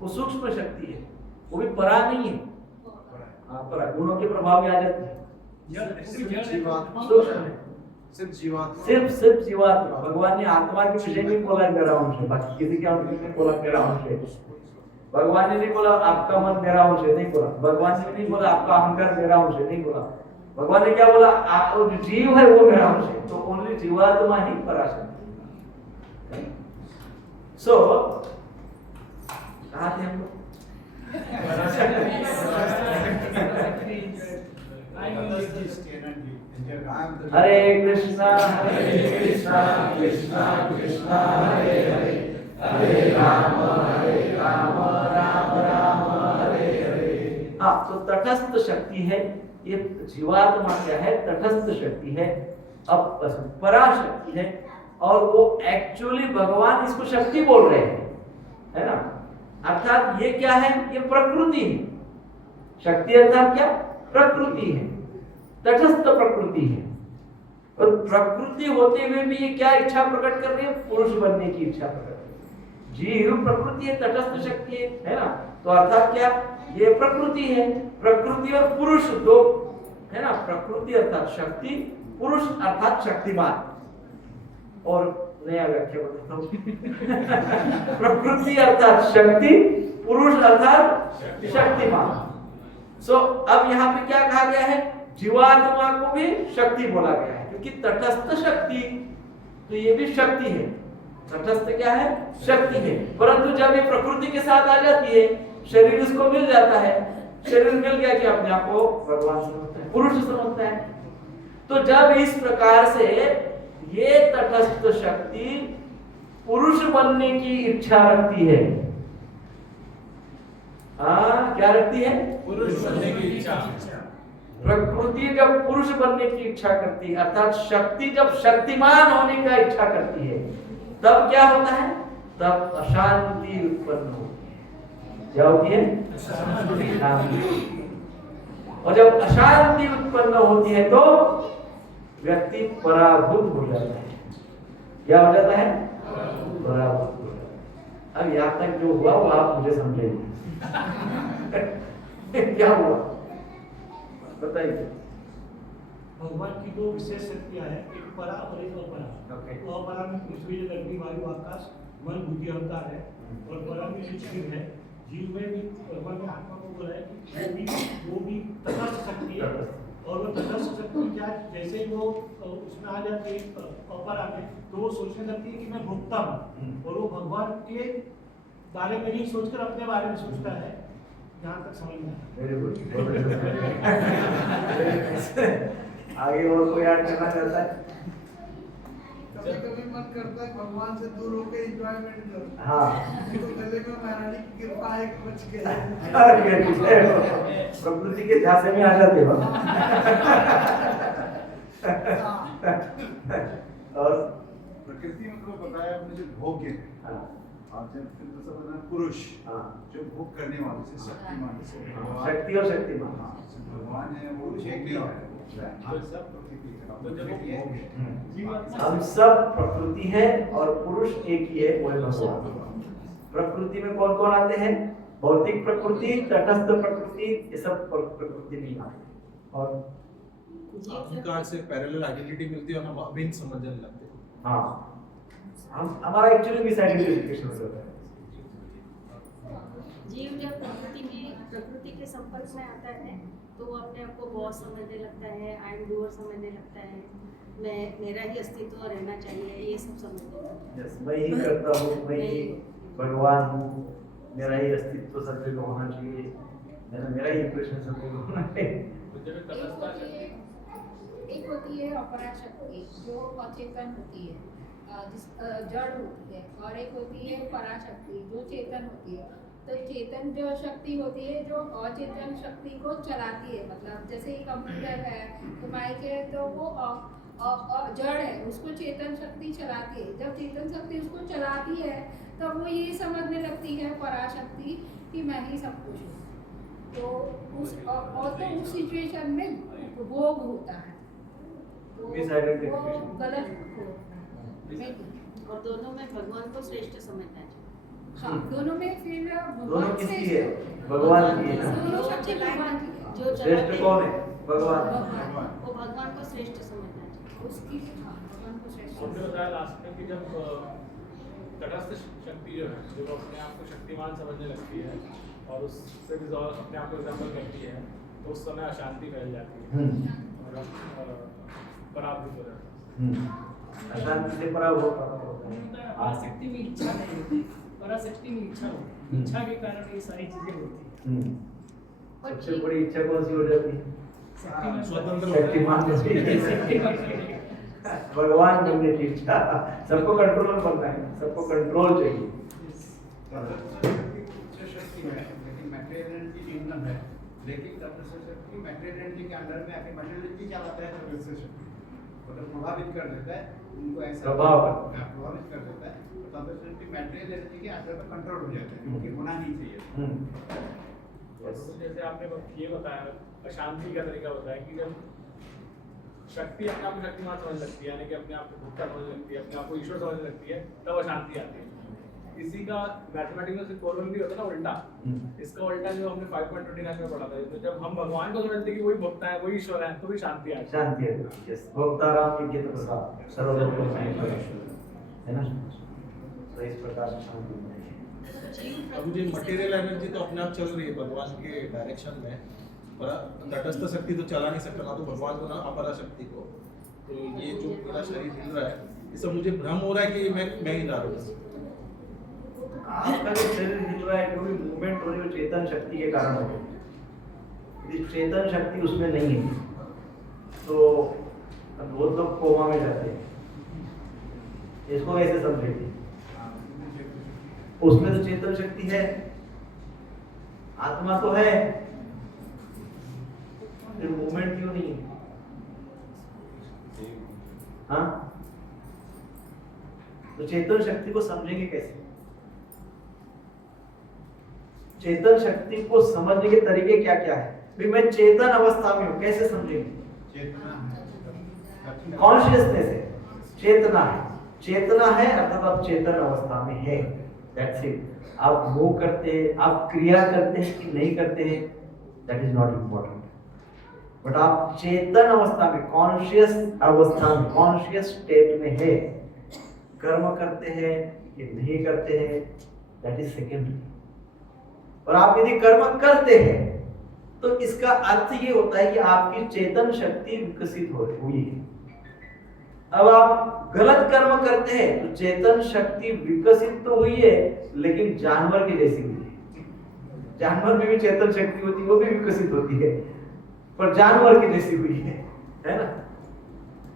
वो सूक्ष्म शक्ति है, वो भी परा नहीं है। परा गुणों के प्रभाव में आ जाती है, सिर्फ जीवात्मा। भगवान ने आत्मा के विषय में बोला मेरा अंश है, बाकी किसी के अंश में बोला मेरा अंश है। भगवान ने नहीं बोला आपका मन मेरा अंश है, नहीं बोला। भगवान ने नहीं बोला आपका अहंकार मेरा अंश है, नहीं बोला। भगवान ने क्या बोला? जो जीव है वो मेरा अंश है। तो ओनली जीवात्मा ही पराशक्ति। सो कहाँ थे हम लोग? हरे कृष्णा कृष्णा कृष्णा हरे हरे, हरे राम राम राम हरे हरे। हाँ, तो तटस्थ शक्ति है ये। जीवात्मा क्या है? तटस्थ शक्ति है, अब पराशक्ति है। और वो एक्चुअली भगवान इसको शक्ति बोल रहे हैं, है ना? अर्थात ये क्या है? ये प्रकृति है। शक्ति अर्थात क्या? प्रकृति है, तटस्थ प्रकृति है। और प्रकृति होते हुए भी ये क्या इच्छा प्रकट कर रही है? पुरुष बनने की इच्छा प्रकट कर रही है। जीव प्रकृति है, तटस्थ शक्ति है ना? तो अर्थात क्या? ये प्रकृति है। प्रकृति और पुरुष दो है ना? प्रकृति अर्थात शक्ति, पुरुष अर्थात शक्तिमान। और नया व्याख्या बताता हूँ। प्रकृति अर्थात शक्ति, पुरुष अर्थात शक्तिमान। सो अब यहाँ पे क्या कहा गया है? जीवात्मा को भी शक्ति बोला गया है, क्योंकि तटस्थ शक्ति, तो ये भी शक्ति है। तटस्थ क्या है? शक्ति है। परंतु जब ये प्रकृति के साथ आ जाती है, शरीर इसको मिल जाता है, शरीर मिल गया कि अपने आप को भगवान समझता है, पुरुष समझता है। तो जब इस प्रकार से ये तटस्थ शक्ति पुरुष बनने की इच्छा रखती है, हाँ क्या रखती है? पुरुष बनने की इच्छा। प्रकृति जब पुरुष बनने की इच्छा करती है, अर्थात शक्ति जब शक्तिमान होने का इच्छा करती है, तब क्या होता है? तब अशांति उत्पन्न होती है। क्या होती है? अशांति। और जब अशांति उत्पन्न होती है तो व्यक्ति पराभूत हो जाता है। क्या हो जाता है? पराभूत हो जाता है। अब यहाँ तक जो हुआ वो आप मुझे समझेंगे। क्या हुआ बताइए। भगवान की दो विशेष शक्तियां हैं, एक परा और एक अपरा। तो अपरा में पृथ्वी, जल, अग्नि, वायु, आकाश, मन, बुद्धि, अहंकार है। और परा में जीव है। जीव में भी भगवान ने आत्मा को बोला है कि वो भी तटस्थ शक्ति है। और वो तटस्थ शक्ति क्या, जैसे वो उसमें आ जाती है अपरा में, तो वो सोचने लगती है कि मैं भोक्ता हूँ, और वो भगवान के बारे में नहीं सोचकर अपने बारे में सोचता है। यहाँ तक समझ में आगे और कोई ऐड करना चाहता है? कभी-कभी मन करता है भगवान से दूर होकर एंजॉयमेंट करो। हाँ, तो गले में महारानी की कृपा है कि बच गए। प्रकृति के झांसे में आ जाते हो। और प्रकृति मतलब बताया आपने जो भोग्य है, और जब फिर दूसरा बना पुरुष, जो भोग करने वाले से शक्तिमान से शक्ति और शक्तिमान, भगवान है वो एक नहीं है। सब प्रकृति है। तो जब वो भोग है, हम सब प्रकृति है और पुरुष एक ही है, वो है भगवान। प्रकृति में कौन कौन आते हैं? भौतिक प्रकृति, तटस्थ प्रकृति, ये सब प्रकृति नहीं आते। और अहंकार से पैरेलल आइडेंटिटी मिलती है और हम अभिन्न समझने लगते हैं। हाँ, हम हमारा एक्चुअली मिस आइडेंटिफिकेशन होता है। जीव जब प्रकृति के संपर्क में आता है तो वो अपने आप को बॉस समझने लगता है, आई एम डूअर समझने लगता है, मेरा ही अस्तित्व रहना चाहिए, ये सब समझने लगता है। यस, मैं ही करता हूँ, मैं ही भगवान हूँ, मेरा ही अस्तित्व सब जगह होना चाहिए, मेरा ही इम्प्रेशन सब जगह होना चाहिए। एक होती है अपरा शक्ति जो अचेतन होती है, जड़ होती है, और एक होती है पराशक्ति जो चेतन होती है। तो चेतन जो शक्ति होती है जो अचेतन शक्ति को चलाती है, मतलब जैसे कि कंप्यूटर है तो माइक है तो वो जड़ है, उसको चेतन शक्ति चलाती है। जब चेतन शक्ति उसको चलाती है तो वो ये समझने लगती है पराशक्ति कि मैं ही सब कुछ हूँ। तो उस सिचुएशन में भोग होता है, तो वो गलत होता है। और दोनों में भगवान को श्रेष्ठ समझना चाहिए। हाँ, दोनों में फिर दोनों किसकी है? भगवान की है ना। दोनों शक्ति भगवान की है। जो श्रेष्ठ कौन है? भगवान। वो भगवान को श्रेष्ठ समझना चाहिए। उसकी भगवान को श्रेष्ठ आपने बताया लास्ट में कि जब तटस्थ शक्ति जो है जब अपने आप को शक्तिमान समझने लगती है और उससे भी अपने आप को एग्जाम्पल करती है तो उस समय अशांति फैल जाती है और पराभूत हो जाता है। अशांति से पराभूत होता है। पराशक्ति में इच्छा नहीं होती, पराशक्ति में इच्छा होती है। इच्छा के कारण ये सारी चीजें होती हैं। सबसे बड़ी इच्छा कौन सी हो जाती है? स्वतंत्र शक्तिमान भगवान बनने की इच्छा। सबको कंट्रोलर बनना है, सबको कंट्रोल चाहिए। लेकिन मटेरियल एनर्जी निम्न है, लेकिन तटस्थ शक्ति मटेरियल एनर्जी के अंडर में आके मटेरियल एनर्जी क्या होता है? तटस्थ शक्ति मतलब प्रभावित कर देता है उनको, ऐसा प्रभावित कर देता है। तो तटस्थ शक्ति मटेरियल एनर्जी के अंडर में कंट्रोल हो जाता है, क्योंकि होना नहीं चाहिए। तो जैसे आपने ये बताया अशांति का तरीका बताया कि जब शक्ति अपने आप को शक्तिमान समझ लगती है, यानी कि अपने आप को भुक्ता समझ लगती है, अपने आप को ईश्वर समझ लगती है, तब अशांति आती है। इसी का मैथमेटिक्स में कोरोलरी होता है ना उल्टा। इसका उल्टा जो हमने 5.29 में पढ़ा था, तो जब हम भगवान को समझते हैं कि वही भुक्ता है, वही ईश्वर है, तो भी शांति आती है। शांति है। यस, भक्ताराम की गीत प्रसाद सर्वलोक में है ना। तो इस प्रकार से शांति मिलेगी। अब मुझे मटेरियल एनर्जी तो अपने आप चल रही है भगवान के डायरेक्शन में, पर तटस्थ शक्ति तो चला नहीं सकता, ना तो भगवान को ना अपरा शक्ति को। तो ये जो मेरा शरीर हिल रहा है, ये सब मुझे भ्रम हो रहा है कि मैं ही ला रहा हूँ। आपका जो शरीर हिल रहा है, जो भी मूवमेंट हो रही है, चेतन शक्ति के कारण हो रही है। चेतन शक्ति उसमें नहीं है तो वो तो कोमा में जाते हैं। इसको कैसे समझेंगे? उसमें तो चेतन शक्ति है, आत्मा तो है, फिर मूवमेंट क्यों नहीं है? हाँ, तो चेतन शक्ति को समझेंगे कैसे? चेतन शक्ति को समझने के तरीके क्या क्या है? भी मैं चेतन अवस्था में हूं, कैसे समझेंगे? कॉन्शियसनेस है, चेतना है। चेतना है अर्थात आप चेतन अवस्था में है, दैट्स इट। आप मूव करते हैं, आप क्रिया करते हैं कि नहीं करते हैं, that is not important. But आप चेतन अवस्था में, कॉन्शियस अवस्था में, कॉन्शियस स्टेट में है। कर्म करते हैं कि नहीं करते हैं, दैट इज सेकेंडरी। और आप यदि कर्म करते हैं तो इसका अर्थ ये होता है कि आपकी चेतन शक्ति विकसित हुई है। अब आप गलत कर्म करते हैं तो चेतन शक्ति विकसित तो हुई है, लेकिन जानवर की जैसी हुई है। जानवर में भी चेतन शक्ति होती है, वो भी विकसित होती है, पर जानवर की जैसी हुई है ना।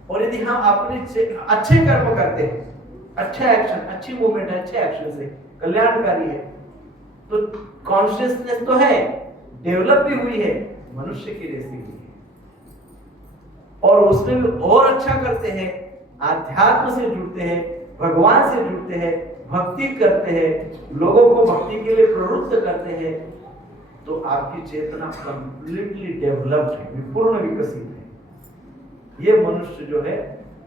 और यदि हम अपने अच्छे कर्म करते हैं, अच्छा एक्शन, अच्छी मूवमेंट है, अच्छे एक्शन से कल्याणकारी है, तो कॉन्शियसनेस तो है, डेवलप भी हुई है, मनुष्य की जैसी हुई है। और उसमें भी और अच्छा करते हैं, आध्यात्म से जुड़ते हैं, भगवान से जुड़ते हैं, भक्ति करते हैं, लोगों को भक्ति के लिए प्रवृत्त करते हैं, तो आपकी चेतना कंप्लीटली डेवलप्ड है, पूर्ण विकसित है। ये मनुष्य जो है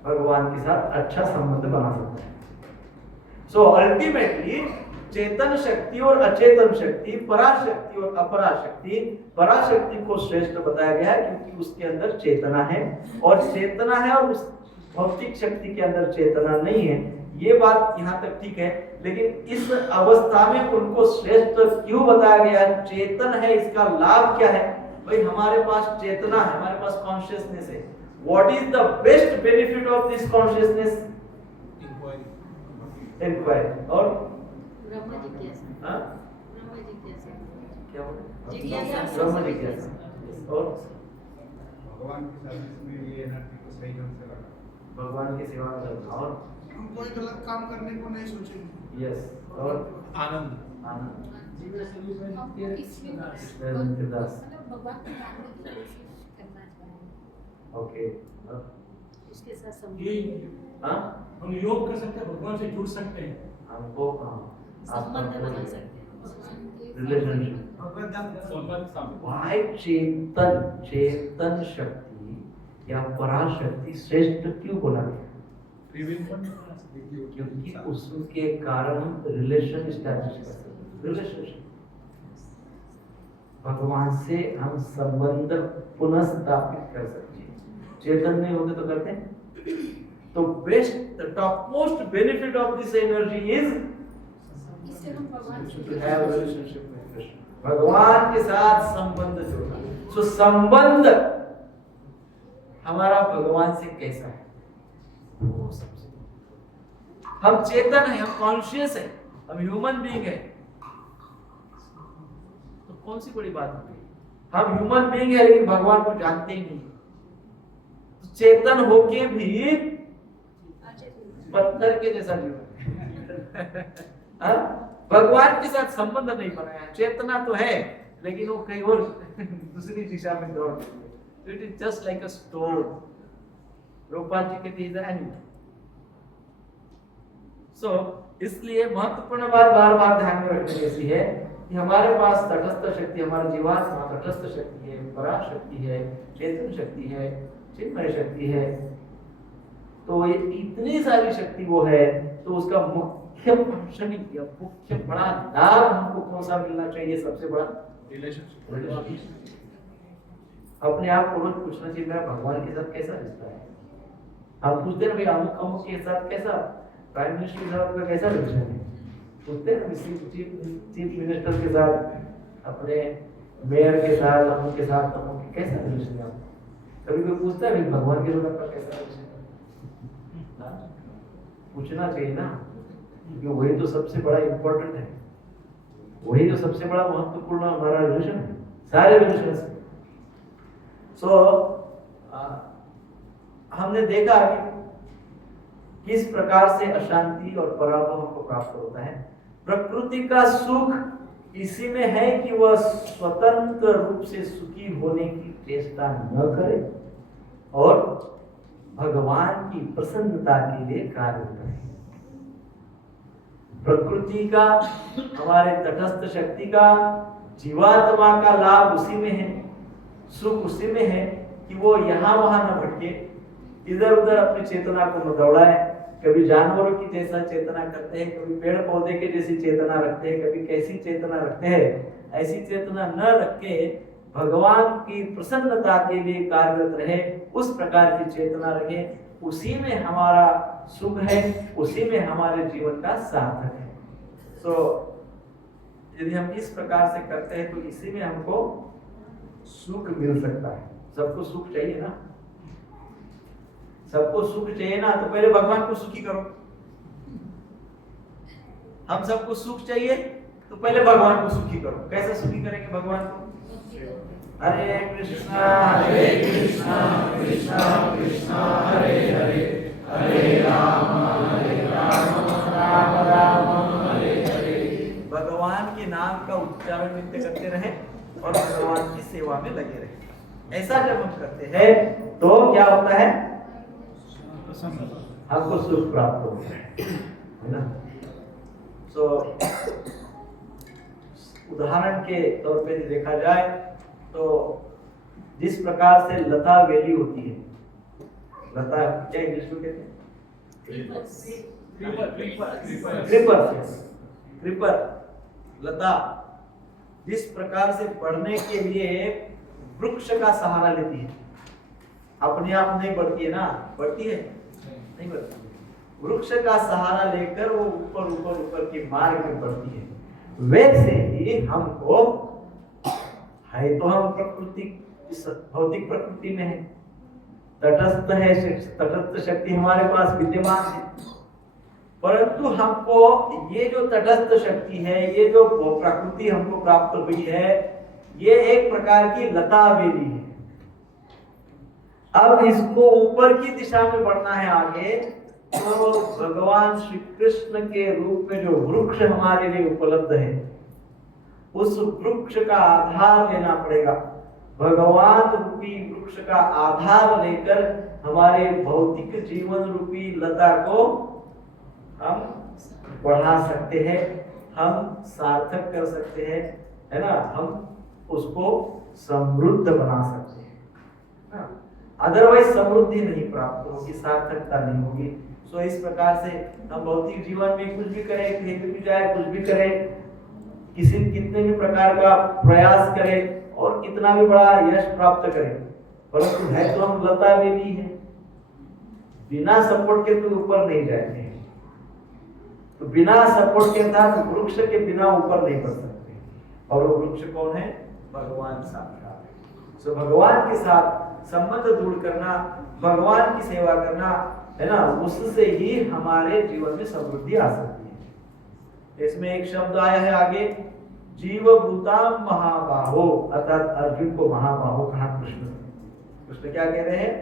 भगवान के साथ अच्छा संबंध बना सकता है। सो अल्टीमेटली चेतन शक्ति और अचेतन शक्ति, पराशक्ति और अपराशक्ति, पराशक्ति को श्रेष्ठ बताया गया है क्योंकि उसके अंदर चेतना है, और चेतना है और उस भौतिक शक्ति के अंदर चेतना नहीं है। ये बात यहाँ तक ठीक है, लेकिन इस अवस्था में उनको श्रेष्ठ क्यों बताया गया है? चेतन है, इसका लाभ क्या है? भाई हमारे पास चेतना है, हमारे पास कॉन्शियसनेस है। What is the best benefit of this consciousness? Inquiry और ब्रह्म जिज्ञासा। हाँ? ब्रह्म जिज्ञासा। क्या बोले? जिज्ञासा। ब्रह्म जिज्ञासा। और भगवान की सर्विस में ये एनर्जी को सही ढंग से लगा, भगवान की सेवा में लगना, और हम कोई गलत काम करने को नहीं सोचेंगे। यस, और आनंद। आनंद। हमको इसमें दास। मतलब भगवान को जानने की कोशिश करना चाहिए। ओके। उसके साथ ये संबंध हाँ, हम योग कर सकते हैं, भगवान से जुड़ सकते हैं। हमको संबंध बना सकते हैं। रिलेशनशिप। संबंध सामने। वाई चेतन शक्ति या पराशक्ति श्रेष्ठ क्यों बोला गया? क्योंकि उसके कारण हम रिलेशन स्टैब्लिश कर सकते हैं। रिलेशनशिप, भगवान से हम संबंध पुनः स्थापित कर सकते हैं। चेतन नहीं होते तो करते हैं। तो best, the top most benefit of this energy is इससे हम भगवान से to have a relationship with Krishna. भगवान के साथ संबंध जोड़ना। सो संबंध हमारा भगवान से कैसा है? वो सबसे, हम चेतन है, हम कॉन्शियस है, हम ह्यूमन बीइंग है, तो कौन सी बड़ी बात हो गई? हम ह्यूमन बीइंग है लेकिन भगवान को जानते ही नहीं। चेतन होके भी पत्थर के जैसा जीवन है। भगवान के साथ संबंध नहीं बनाया। चेतना तो है लेकिन वो कहीं और दूसरी दिशा में दौड़ रही है। It is just like a stone. Rupa ji कहती है एनिमल। सो इसलिए महत्वपूर्ण बात बार बार ध्यान में रखने जैसी है कि हमारे पास तटस्थ शक्ति, हमारे जीवात्मा तटस्थ शक्ति है, पराशक्ति है, चेतन शक्ति है, चिन्मय शक्ति है। तो ये इतनी सारी शक्ति वो है, तो उसका मुख्य फंक्शन या मुख्य बड़ा लाभ हमको कौन सा मिलना चाहिए? सबसे बड़ा रिलेशनशिप। अपने आप को रोज पूछना चाहिए मेरा भगवान के साथ कैसा रिश्ता है। हम पूछते हैं भाई अमुक अमुक के साथ कैसा, प्राइम मिनिस्टर के साथ का कैसा रिलेशन है, पूछते हैं चीफ मिनिस्टर के साथ, अपने मेयर के साथ, अमुक के साथ अमुक के कैसा रिलेशन है। कभी कोई पूछता है भाई भगवान के साथ आपका कैसा रिलेशन है? पूछना चाहिए ना, क्योंकि वही तो सबसे बड़ा इम्पोर्टेंट है, वही तो सबसे बड़ा महत्वपूर्ण हमारा रिलेशन है सारे रिलेशन से। सो हमने देखा कि किस प्रकार से अशांति और पराभव हमको प्राप्त होता है। प्रकृति का सुख इसी में है कि वह स्वतंत्र रूप से सुखी होने की चेष्टा न करे और भगवान की प्रसन्नता के लिए कार्य करें। प्रकृति का, हमारे तटस्थ शक्ति का, जीवात्मा का लाभ उसी में है, सुख उसी में है कि वो यहाँ वहां न भटके, इधर उधर अपनी चेतना को न दौड़ाए। कभी जानवरों की जैसा चेतना करते हैं, कभी पेड़ पौधे के जैसी चेतना रखते हैं, कभी कैसी चेतना रखते हैं। ऐसी चेतना न रख के भगवान की प्रसन्नता के लिए कार्यरत रहे, उस प्रकार की चेतना रहे। उसी में हमारा सुख है, उसी में हमारे जीवन का सार्थक है। सो यदि हम इस प्रकार से करते हैं तो इसी में हमको सुख मिल सकता है। सबको सुख चाहिए ना, सबको सुख चाहिए ना, तो पहले भगवान को सुखी करो। हम सबको सुख चाहिए तो पहले भगवान को सुखी करो। कैसे सुखी करेंगे भगवान को? हरे कृष्णा कृष्णा कृष्णा हरे हरे, हरे राम राम राम हरे हरे। भगवान के नाम का उच्चारण नित्य करते रहे और भगवान की सेवा में लगे रहे। ऐसा जब हम करते हैं तो क्या होता है? आपको सुख प्राप्त होता है ना। सो उदाहरण के तौर पे देखा जाए तो जिस प्रकार से लता वेली होती है, लता क्या इंग्लिश में कहते हैं? क्रीपर। क्रीपर, लता जिस प्रकार से बढ़ने के लिए वृक्ष का सहारा लेती है, अपने आप नहीं बढ़ती है ना, बढ़ती है नहीं बढ़ती, वृक्ष का सहारा लेकर वो ऊपर ऊपर ऊपर के मार्ग में बढ़ती है। वैसे ही हमको है तो हम प्रकृति, भौतिक प्रकृति में है, तटस्थ है, तटस्थ शक्ति हमारे पास विद्यमान है, परंतु हमको ये जो तटस्थ शक्ति है, ये जो प्रकृति हमको प्राप्त हुई है, ये एक प्रकार की लता बेली है। अब इसको ऊपर की दिशा में बढ़ना है आगे, तो भगवान श्री कृष्ण के रूप में जो वृक्ष हमारे लिए उपलब्ध है, उस वृक्ष का आधार लेना पड़ेगा। भगवान रूपी वृक्ष का आधार लेकर हमारे भौतिक जीवन रूपी लता को हम बढ़ा सकते हैं, हम सार्थक कर सकते हैं, है ना, हम उसको समृद्ध बना सकते हैं। अदरवाइज समृद्धि नहीं प्राप्त होगी, सार्थकता नहीं होगी। सो इस प्रकार से हम भौतिक जीवन में कुछ भी करें, कहीं भी जाए, कुछ भी करें, कितने भी प्रकार का प्रयास करें और कितना भी बड़ा यश प्राप्त करें, परंतु है तो हम लता बेली है, बिना सपोर्ट के तो ऊपर नहीं जाएंगे। तो बिना सपोर्ट के साथ वृक्ष के बिना ऊपर नहीं बढ़ सकते। और वो वृक्ष कौन है? भगवान साक्षात। सो भगवान के साथ संबंध दूर करना, भगवान की सेवा करना, है ना, उससे ही हमारे जीवन में समृद्धि आ सकती है। इसमें एक शब्द आया है आगे, जीव भूताम महाबाहो, अर्थात अर्जुन को महाबाहो कहा कृष्ण। कृष्ण क्या कह रहे हैं?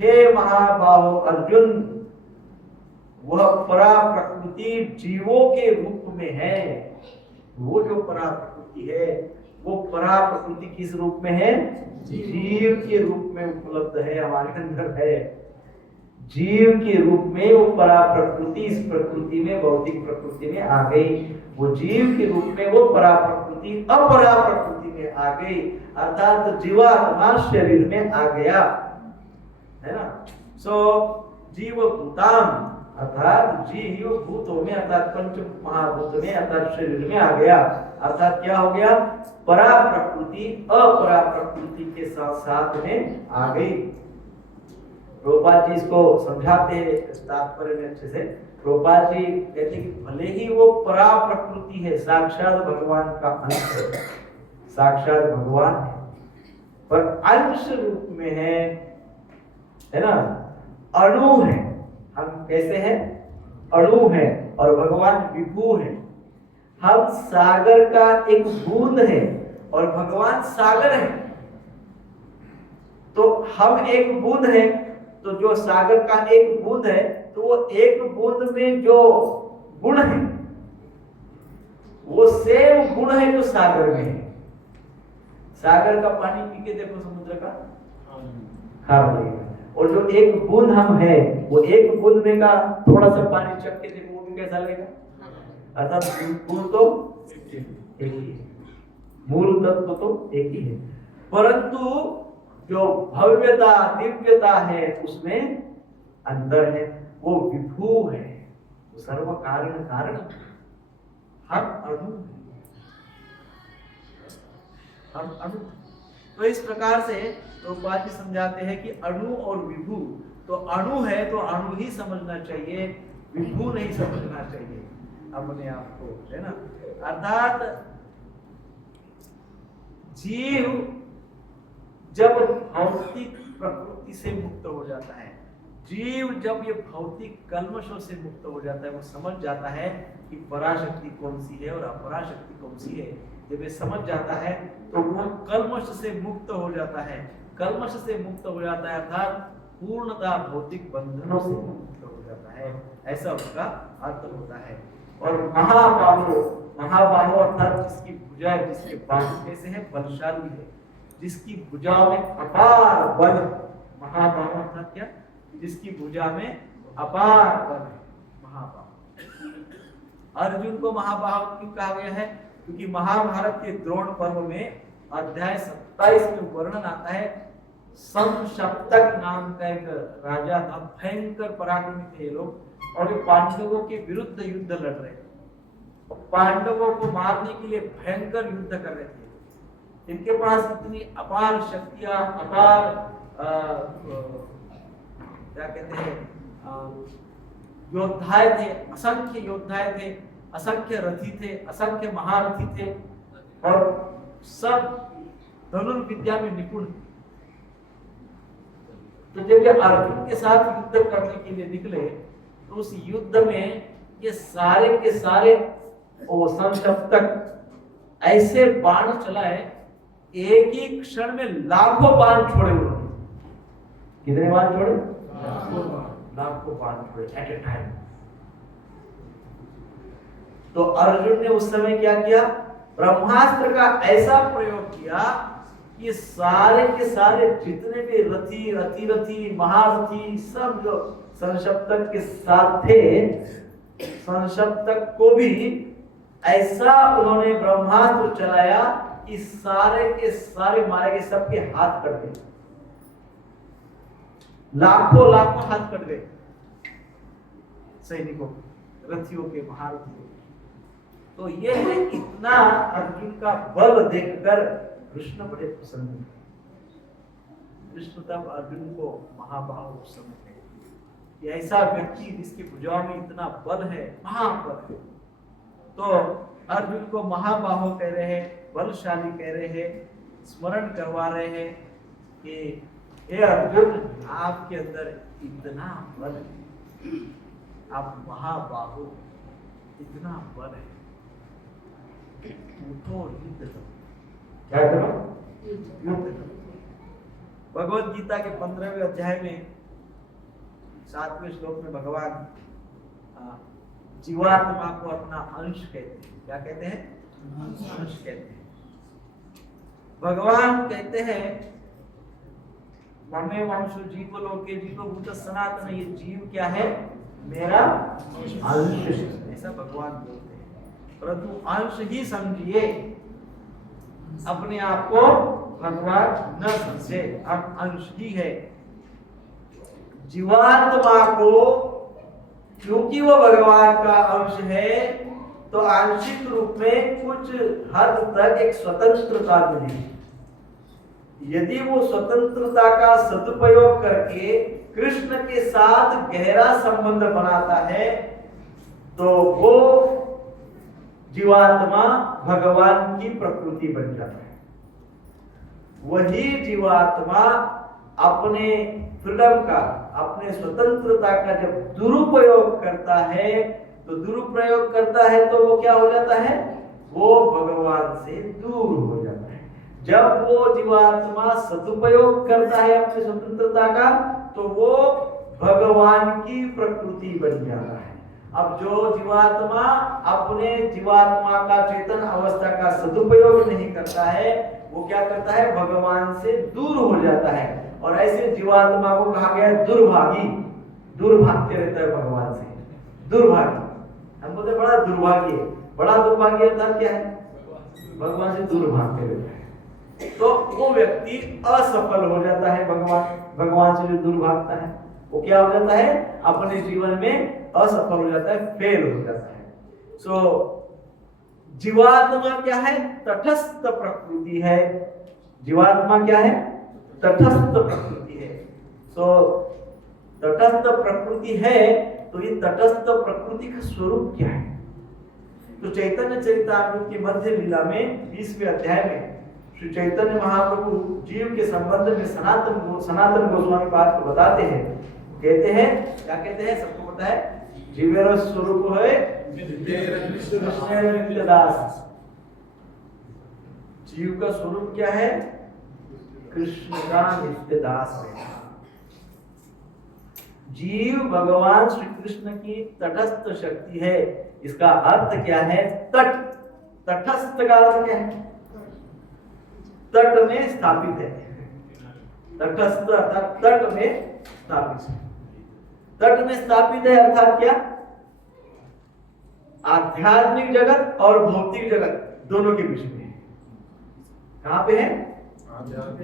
हे महाबाहो अर्जुन, वह परा प्रकृति जीवों के रूप में है। वो जो परा प्रकृति है, वो परा प्रकृति किस रूप में है? जीव के रूप में उपलब्ध है, हमारे अंदर है। जीव के रूप में वो परा प्रकृति इस प्रकृति में, भौतिक प्रकृति में आ गई। वो जीव के रूप में वो परा प्रकृति अपरा प्रकृति में आ गई, अर्थात जीवात्मा शरीर में आ गया, है ना। सो जीव भूताम अर्थात जीव भूतों में, अर्थात पंच महाभूत में, अर्थात शरीर में आ गया। अर्थात क्या हो गया? परा प्रकृति अपरा प्रकृति के साथ साथ में आ गई। प्रभुपाद जी इसको समझाते हैं तात्पर्य में अच्छे से। प्रभुपाद जी कहते कि भले ही वो परा प्रकृति है, साक्षात भगवान का अंश है, साक्षात भगवान है, पर अंश रूप में है ना, अणु है। हम कैसे हैं? अणु है, और भगवान विभू है। हम सागर का एक बूंद है और भगवान सागर है। तो हम एक बूंद है, तो जो सागर का एक बूंद है, तो वो एक बूंद में जो गुण है, वो सेम गुण है जो सागर में है। सागर का पानी पी के देखो, समुद्र का खारा लगेगा, और जो एक बूंद हम है, वो एक बूंद में का थोड़ा सा पानी चख के देखो, वो भी कैसा लगेगा? अर्थात मूल तो एक ही है, मूल तत्व तो एक ही है, परंतु जो भव्यता दिव्यता है उसमें अंतर है। वो विभू है, वो सर्व कारण कारण, हर अणु है, हर अणु। तो इस प्रकार से तो बात समझाते हैं कि अणु और विभू, तो अणु है तो अणु ही समझना चाहिए, विभू नहीं समझना चाहिए अपने आप को, है ना। अर्थात जीव जब भौतिक प्रकृति से मुक्त हो जाता है, जीव जब ये भौतिक कल्मशों से मुक्त हो जाता है, वो समझ जाता है कि पराशक्ति कौन सी है और अपराशक्ति कौन सी है। जब ये समझ जाता है तो वो कल्मश से मुक्त हो जाता है, कल्मश से मुक्त हो जाता है, अर्थात पूर्णतः भौतिक बंधनों से मुक्त हो जाता है, ऐसा उसका अर्थ होता है। और महाबाहो, महाबाहो अर्थात जिसकी भुजा, जिसके बाहु कैसे है? बलशाली है, जिसकी भुजा में अपार बल। महाबाहो अर्थात क्या? जिसकी भुजा में अपार बल है, महाबाहो। अर्जुन को महाबाहो क्यों कहा गया है? क्योंकि महाभारत के द्रोण पर्व में अध्याय 27 में वर्णन आता है, संशप्तक नाम का एक राजा था, भयंकर पराक्रमी थे ये लोग, और वे पांडवों के विरुद्ध युद्ध लड़ रहे थे। पांडवों को मारने के लिए भयंकर युद्ध कर रहे थे। इनके पास इतनी अपार शक्तियां, अपार क्या कहते हैं योद्धाएं थे, असंख्य योद्धाएं थे, असंख्य रथी थे, असंख्य महारथी थे और सब धनुर्विद्या में निपुण। तो जब ये अर्जुन के साथ युद्ध करने के लिए निकले तो उस युद्ध में ये सारे के सारे संशप्तक ऐसे बाण चलाए, एक ही क्षण में लाखों बाण छोड़े उन्होंने। कितने बाण छोड़े? लाखों बाण छोड़े एट ए टाइम। तो अर्जुन ने उस समय क्या किया? ब्रह्मास्त्र का ऐसा प्रयोग किया कि सारे के सारे जितने भी रथी महारथी सब जो संशप्तक के साथ थे, संशप्तक को भी ऐसा उन्होंने ब्रह्मास्त्र चलाया कि सारे के सारे मारे गए, सबके हाथ कट गए, लाखों हाथ कट गए सैनिकों, रथियों के, महारथियों। तो ये है, इतना अर्जुन का बल देखकर कृष्ण बड़े प्रसन्न हुए। कृष्ण तब अर्जुन को महाबाहु समझते हैं कि ऐसा व्यक्ति जिसकी भुजाओं में इतना बल है, महाबल है। तो अर्जुन को महाबाहु कह रहे हैं, बलशाली कह रहे हैं, स्मरण करवा रहे हैं कि हे अर्जुन, आपके अंदर इतना बल है, आप महाबाहु, इतना बल है, उठो युद्ध करो। क्या करो? युद्ध करो। भगवत गीता के 15वें अध्याय में 7वें श्लोक में भगवान जीवात्मा को अपना अंश कहते हैं। क्या कहते हैं? अंश कहते हैं। भगवान कहते हैं ममे वंशो जीव लोके जीव भूत सनातन, ये जीव क्या है? मेरा अंश, ऐसा भगवान बोलते हैं। परंतु अंश ही समझिए, अपने आप को भगवान न समझे, हम अंश ही है। जीवात्मा को क्योंकि वो भगवान का अंश है तो आंशिक रूप में कुछ हद तक एक स्वतंत्रता मिलेगी। यदि वो स्वतंत्रता का सदुपयोग करके कृष्ण के साथ गहरा संबंध बनाता है तो वो जीवात्मा भगवान की प्रकृति बन जाता है। वही जीवात्मा अपने फ्रीडम का, अपने स्वतंत्रता का जब दुरुपयोग करता है तो वो क्या हो जाता है? वो भगवान से दूर हो जाता है। जब वो जीवात्मा सदुपयोग करता है अपनी स्वतंत्रता का तो वो भगवान की प्रकृति बन जाता है। अब जो जीवात्मा अपने जीवात्मा का चेतन अवस्था का सदुपयोग नहीं करता है वो क्या करता है? भगवान से दूर हो जाता है। और ऐसे जीवात्मा को कहा गया दुर्भागी, दूर भागते रहता है भगवान से, दुर्भागी। हम बोलते बड़ा दुर्भाग्य, बड़ा दुर्भाग्य अर्थात क्या है? भगवान से दूर भागते रहता है। तो वो व्यक्ति असफल हो जाता है। भगवान से जो दूर भागता है वो क्या हो जाता है? अपने जीवन में असफल हो जाता है, फेल हो जाता है। सो जीवात्मा क्या है? तटस्थ प्रकृति है। जीवात्मा क्या है? तटस्थ प्रकृति है। सो तटस्थ प्रकृति है तो ये तटस्थ प्रकृति का स्वरूप क्या है? तो चैतन्य चरितामृत की मध्य लीला में 20वें अध्याय में श्री चैतन्य महाप्रभु जीव के संबंध में सनातन गोस्वामी पाद को बताते हैं। कहते हैं, क्या कहते हैं? सबको पता है, जीवेर स्वरूप है नित्यदास। जीव का स्वरूप क्या है? कृष्ण का नित्यदास है। जीव भगवान श्री कृष्ण की तटस्थ शक्ति है। इसका अर्थ क्या है? तट। तटस्थ का अर्थ क्या है? तट में स्थापित है। तटस्थ अर्थात तट में स्थापित है। तट में स्थापित है अर्थात क्या? आध्यात्मिक जगत और भौतिक जगत दोनों के बीच में है। कहां पे है?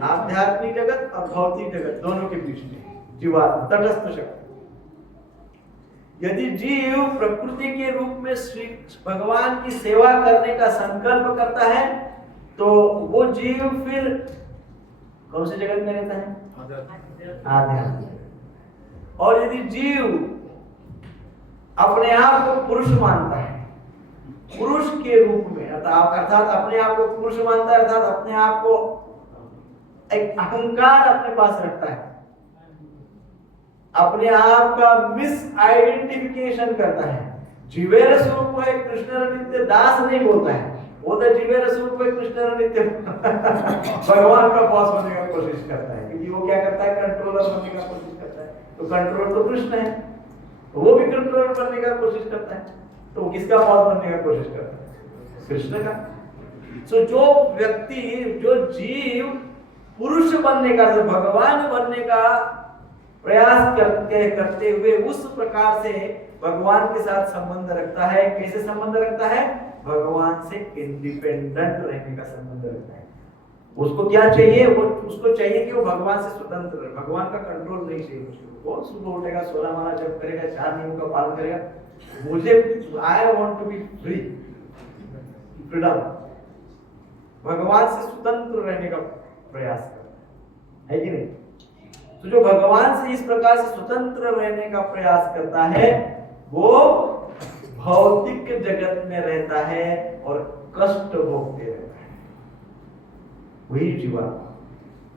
आध्यात्मिक जगत और भौतिक जगत दोनों के बीच में जीवात्मा तटस्थ शक्ति। यदि जीव प्रकृति के रूप में श्री भगवान की सेवा करने का संकल्प करता है तो वो जीव फिर कौन से जगत में रहता है? आध्यात्म। और यदि जीव अपने आप को पुरुष मानता है, पुरुष के रूप में अर्थात अपने आप को पुरुष मानता है, अर्थात अपने आप को एक अहंकार अपने पास रखता है, अपने आप का मिस आइडेंटिफिकेशन करता है, जीवेर स्वरूप है कृष्ण नित्य दास नहीं बोलता है, वो तो जीवेर स्वरूप है कृष्ण नित्य भगवान का बॉस बनने का कोशिश करता है, क्योंकि वो क्या करता है? कंट्रोलर बनने का कोशिश करता है। तो कंट्रोलर तो कृष्ण है, तो वो भी कंट्रोलर बनने का कोशिश करता है, तो किसका बॉस बनने का कोशिश करता है? कृष्ण का। सो जो व्यक्ति, जो जीव पुरुष बनने का, भगवान बनने का प्रयास करते हुए उस प्रकार से भगवान के साथ संबंध रखता है, कैसे संबंध रखता है? भगवान से इंडिपेंडेंट रहने का संबंध रखता है। उसको क्या चाहिए? वो उसको चाहिए कि वो भगवान से स्वतंत्र रहे, भगवान का कंट्रोल नहीं चाहिए उसको। वो सुबह उठेगा, 16 माला जप करेगा, 4 नियमों का पालन करेगा, मुझे I want to be free, freedom, भगवान से स्वतंत्र रहने का प्रयास करता है कि नहीं? तो जो भगवान से इस प्रकार से स्वतंत्र रहने का प्रयास करता है वो भौतिक जगत में रहता है और कष्ट भोगते रहता है। वही जीवात्मा,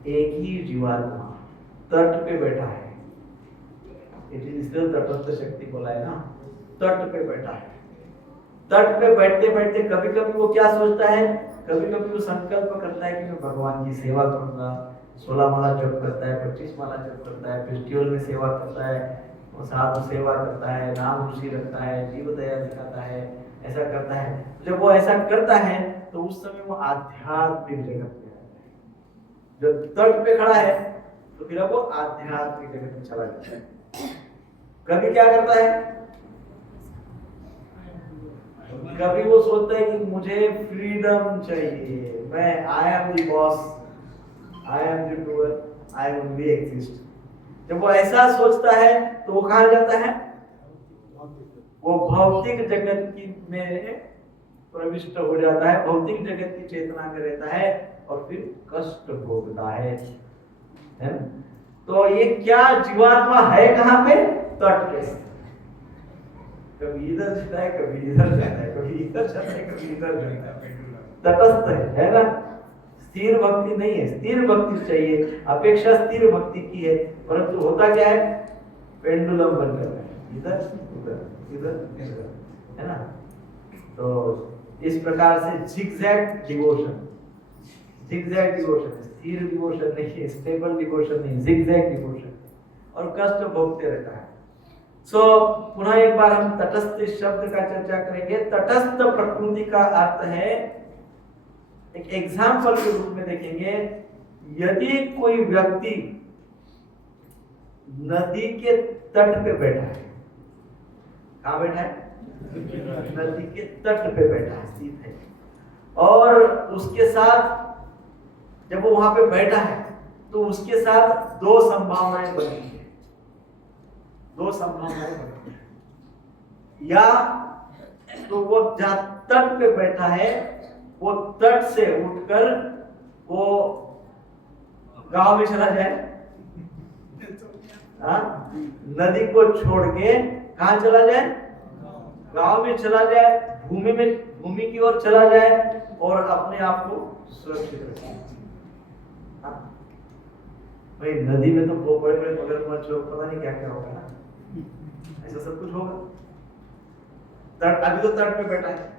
एक ही जीवात्मा तट पे बैठा है, इसलिए तटस्थ शक्ति बोला है ना, तट पे बैठा है। तट पे बैठते बैठते कभी कभी वो क्या सोचता है? कभी कभी वो संकल्प करता है कि मैं भगवान की सेवा करूंगा, 16 माला जप करता है, 25 माला जप करता है, फेस्टिवल में सेवा करता है, वो साधु सेवा करता है, नाम रुचि रखता है, जीव दया दिखाता है, ऐसा करता है। जब वो ऐसा करता है तो उस समय वो आध्यात्मिक जगत में रहता है। जब तट पे खड़ा है तो फिर वो आध्यात्मिक जगत में चला जाता है। कभी क्या करता है? कभी वो सोचता है कि मुझे फ्रीडम चाहिए, मैं I am the boss, I am the doer, I only exist. जब वो ऐसा सोचता है तो वो कहाँ जाता है? वो भौतिक जगत की में प्रविष्ट हो जाता है, भौतिक जगत की चेतना में रहता है और फिर कष्ट भोगता है। तो ये क्या जीवात्मा है? कहाँ पे? तट पे। कभी इधर जाता है, कभी इधर जाता है, कभी इधर जाता है, कभी इधर जाता है, तटस्थ है ना? स्थिर भक्ति नहीं है, स्थिर भक्ति चाहिए, अपेक्षा स्थिर भक्ति की है, परंतु होता क्या है? पेंडुलम बन जाता है, इधर उधर, इधर इधर, है ना? तो इस प्रकार से zigzag डिवोशन, zigzag डिवोशन, स्थिर डिवोशन नहीं है, स्टेबल डिवोशन नहीं, zigzag डिवोशन, और कष्ट भोगते रहता है। पुनः एक बार हम तटस्थ शब्द का चर्चा करेंगे। तटस्थ प्रकृति का अर्थ है, एक एग्जाम्पल के रूप में देखेंगे, यदि कोई व्यक्ति नदी के तट पे बैठा है, कहाँ बैठा है? नदी के तट पे बैठा है, स्थित है, और उसके साथ जब वो वहां पे बैठा है तो उसके साथ दो संभावनाएं बनी है, दो संभावनाएं बनी है। या तो वो जहां तट पे बैठा है वो तट से उठकर वो गांव में चला जाए, नदी को छोड़ के कहां चला जाए? गांव में चला जाए, भूमि की ओर चला जाए और अपने आप को सुरक्षित रखे। भाई नदी में तो बड़े बड़े मगरमच्छ हो, पता नहीं क्या क्या होगा ना, ऐसा सब कुछ होगा। तट, अभी तो तट पे बैठा है,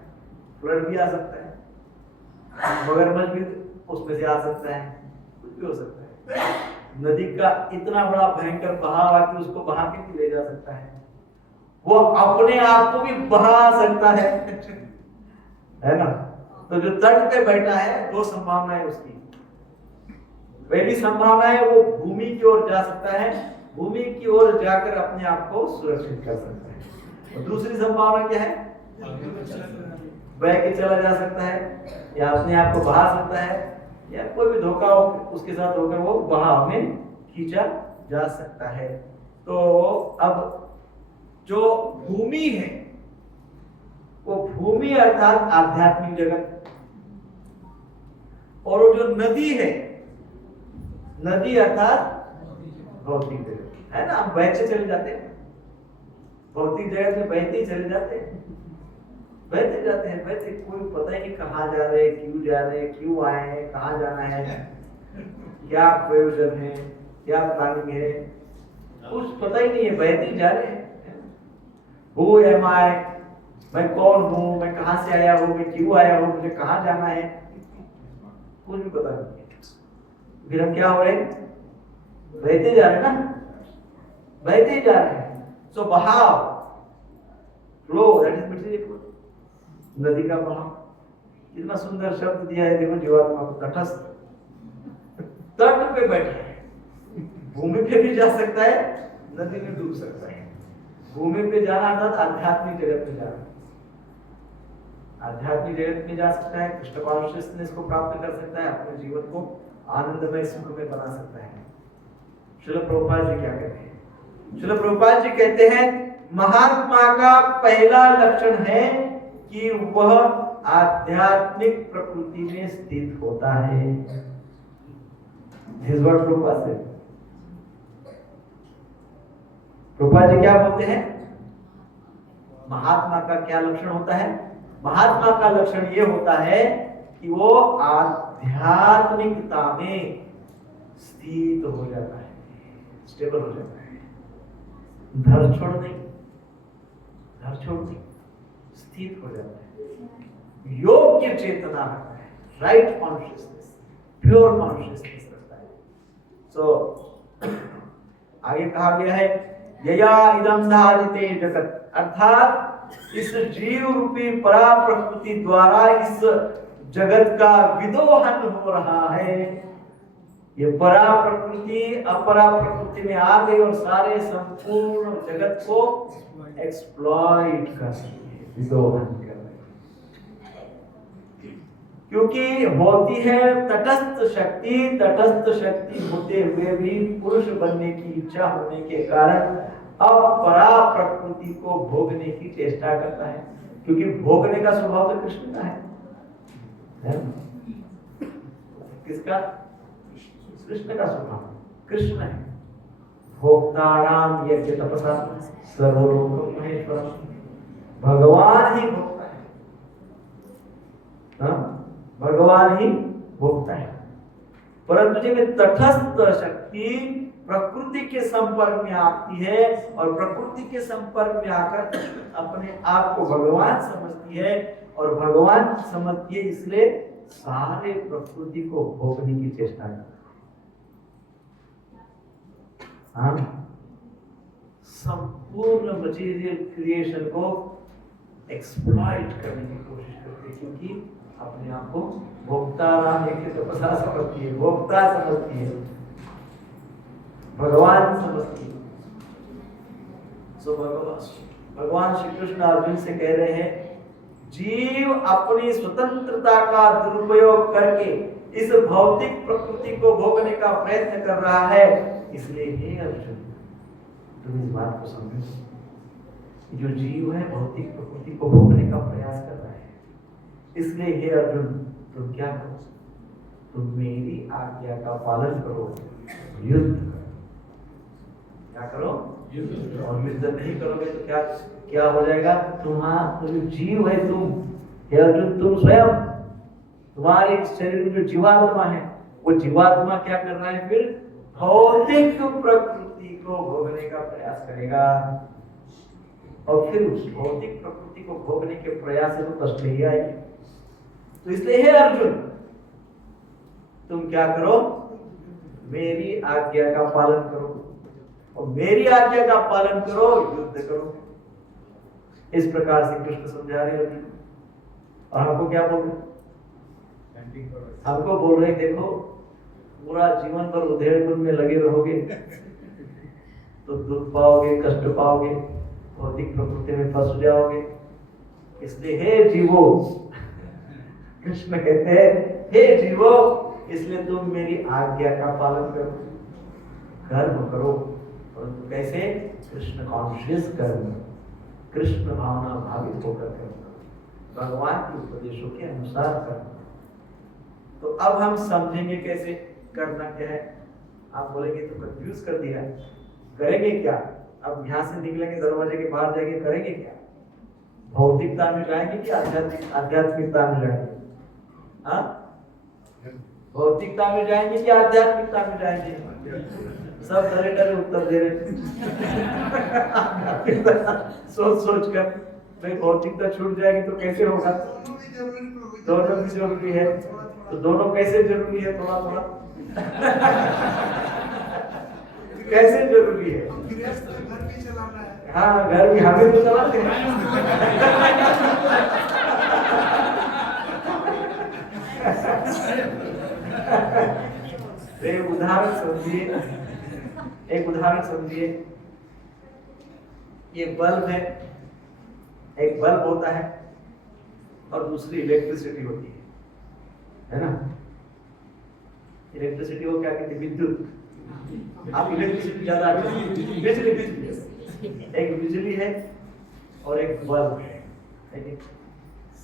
फ्लड भी आ सकता है, मगरमच्छ भी उसमें से आ सकता है, कुछ भी हो सकता है। नदी का इतना बड़ा भयंकर बहाव है कि उसको बहा के भी ले जा सकता है, वो अपने आप को भी बहा सकता है ना? तो जो तट पे बैठा है, दो संभावनाएं उसकी। पहली संभावना है वो भूमि की ओर जा सकता है, भूमि की ओर जाकर अपने आप को सुरक्षित कर सकता है। और दूसरी संभावना क्या है? बह के चला जा सकता है, या अपने आप को बहा सकता है, या कोई भी धोखा उसके साथ होकर वो बहाव में खींचा जा सकता है। तो अब जो भूमि है वो भूमि अर्थात आध्यात्मिक जगत, और वो जो नदी है, नदी अर्थात भौतिक जगत है ना। हम बहते चले जाते हैं, भौतिक जगत में बहते ही चले जाते हैं, बहते जाते हैं, बहते, कोई पता ही नहीं कहाँ जा रहे, क्यों जा रहे, क्यों आए हैं, कहाँ जाना है, क्या प्रयोजन है, क्या प्लानिंग है, कुछ पता ही नहीं है, बहते ही जा रहे हैं। Who am I? मैं कौन हूँ, मैं कहाँ से आया हूँ, मैं क्यों आया हूँ, मुझे कहाँ जाना है, कुछ भी पता नहीं। फिर हम क्या हो रहे हैं, बहते जा रहे हैं ना, बहते ही जा रहे हैं। सो बहाव, flow, that is material flow, नदी का बहाव। कितना सुंदर शब्द दिया है, देखो जीवात्मा को, तटस्थ, तट पे बैठा है, भूमि पे भी जा सकता है, नदी में डूब सकता है। भूमि पे जाना अर्थात आध्यात्मिक जगत में जाना, आध्यात्मिक जगत में जा सकता है, कृष्ण कॉन्शियसनेस को प्राप्त कर सकता है, अपने जीवन को आनंदमय सुख में बना सकता है। श्रील प्रभुपाद जी क्या कहते हैं? श्रील प्रभुपाद जी कहते हैं महात्मा का पहला लक्षण है कि वह आध्यात्मिक प्रकृति में स्थित होता है। This is what प्रभुपाद से, प्रभुपाद जी क्या बोलते हैं? महात्मा का क्या लक्षण होता है? महात्मा का लक्षण ये होता है कि वो आध्यात्मिकता में स्थित हो जाता है, स्टेबल हो जाता है, धर छोड़ नहीं, स्थित हो जाता है, योग्य चेतना रखता है, राइट कॉन्शियसनेस, प्योर कॉन्शियसनेस रखता है। सो आगे कहा गया है यया इदं धारिते जगत, अर्थात इस जीव रूपी परा प्रकृति द्वारा इस जगत का विदोहन हो रहा है। ये परा प्रकृति अपरा प्रकृति में आ गई और सारे संपूर्ण जगत को एक्सप्लॉइट कर रही है, विदोहन कर रही है। क्योंकि होती है तटस्थ शक्ति होते हुए भी पुरुष बनने की इच्छा होने के कारण अब परा प्रकृति को भोगने की चेष्टा करता है, क्योंकि भोगने का स्वभाव तो कृष्ण का है। किसका? कृष्ण का स्वभाव, कृष्ण है भोक्ताराम यज्ञ तपसा सर्वलोक महेश्वरम, भगवान ही भोक्ता है, भगवान ही भोक्ता है। परंतु जब तटस्थ शक्ति प्रकृति के संपर्क में आती है और प्रकृति के संपर्क में आकर अपने आप को भगवान समझती है, और भगवान समझती है इसलिए सारे प्रकृति को भोगने की चेष्टा करती है। संपूर्ण मटेरियल क्रिएशन को एक्सप्लॉइट करने की कोशिश करती है, क्योंकि अपने आप को भोक्ता राम एक तपस्या समझती है, भोक्ता समझती है, भगवान समझती है। सो भगवान श्री कृष्ण अर्जुन से कह रहे हैं जीव अपनी स्वतंत्रता का दुरुपयोग करके इस भौतिक प्रकृति को भोगने का प्रयत्न कर रहा है, इसलिए हे अर्जुन तुम इस बात को समझो, जो जीव है भौतिक प्रकृति को भोगने का प्रयास कर रहा है, इसलिए हे अर्जुन तुम क्या करो, तुम मेरी आज्ञा का पालन करो, युद्ध करो। क्या करो? युद्ध। और युद्ध नहीं करोगे तो क्या क्या हो जाएगा? तुम्हारा जो जीव है तुम, हे अर्जुन तुम स्वयं, तुम्हारे शरीर में जो जीवात्मा है वो जीवात्मा क्या कर रहा है? फिर भौतिक प्रकृति को भोगने का प्रयास करेगा, और फिर उस भौतिक प्रकृति को भोगने के प्रयास से तो कष्ट ही आएगी। तो इसलिए हे अर्जुन तुम क्या करो? मेरी आज्ञा का पालन करो, और मेरी आज्ञा का पालन करो, युद्ध करो। इस प्रकार से कृष्ण समझा रहे हैं। और हमको क्या बोल रहे? हमको बोल रहे देखो पूरा जीवन भर उधेड़-बुन में लगे रहोगे तो दुख पाओगे, कष्ट पाओगे, भौतिक प्रकृति में फंस जाओगे। इसलिए हे जीवो, कृष्ण कहते हैं हे जीवो, इसलिए तुम मेरी आज्ञा का पालन करो, कर्म करो, परंतु कैसे? कृष्ण कॉन्शियस कर्म, कृष्ण भावना भावित होकर करना, भगवान के उपदेशों के अनुसार करना। तो अब हम समझेंगे कैसे करना क्या है। आप बोलेंगे तो कंफ्यूज कर दिया, करेंगे क्या? अब यहाँ से निकलेंगे दरवाजे के बाहर जाएंगे, करेंगे क्या? भौतिकता में जाएंगे कि आध्यात्मिकता में जाएंगे? हाँ, भौतिकता में जाएंगे कि आध्यात्मिकता में जाएंगे? सब डरे डरे उत्तर दे रहे। सोच सोच कर भाई भौतिकता छूट जाएगी तो कैसे होगा? दोनों भी जरूरी है। तो दोनों कैसे जरूरी है? थोड़ा थोड़ा कैसे जरूरी है? घर भी चलाना है। हाँ, घर भी हमें तो चलाते हैं। एक उदाहरण समझिए, एक उदाहरण समझिए। ये बल्ब है, एक बल्ब होता है और दूसरी इलेक्ट्रिसिटी होती है ना? इलेक्ट्रिसिटी को क्या कहते हैं? विद्युत। आप इलेक्ट्रिसिटी ज्यादा बिजली, एक बिजली है और एक बल्ब है।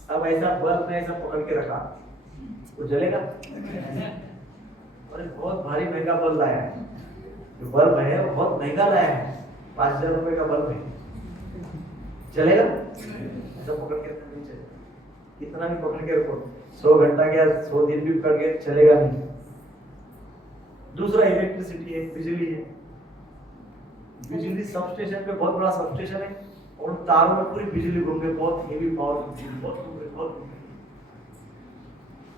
अब ऐसा बल्ब में ऐसा पकड़ के रखा, वो जलेगा? और बहुत भारी महंगा बल्ब लाया है, जो बल्ब है वो बहुत महंगा लाया है, 5000 रुपए का बल्ब है, चलेगा? ऐसा पकड़ के रखना नहीं चलेगा। कितना भी पकड़ के रखो, 100 घंटा गया, 100 दिन भी पकड़ के चलेगा नहीं। दूसरा इलेक्ट्रिसिटी है, बिजली है। बिजली सबस्टेशन पे, बहुत बड़ा सबस्टेशन है और उन तारों में पूरी बिजली घूम रही, बहुत हेवी पावर बिजली, बहुत।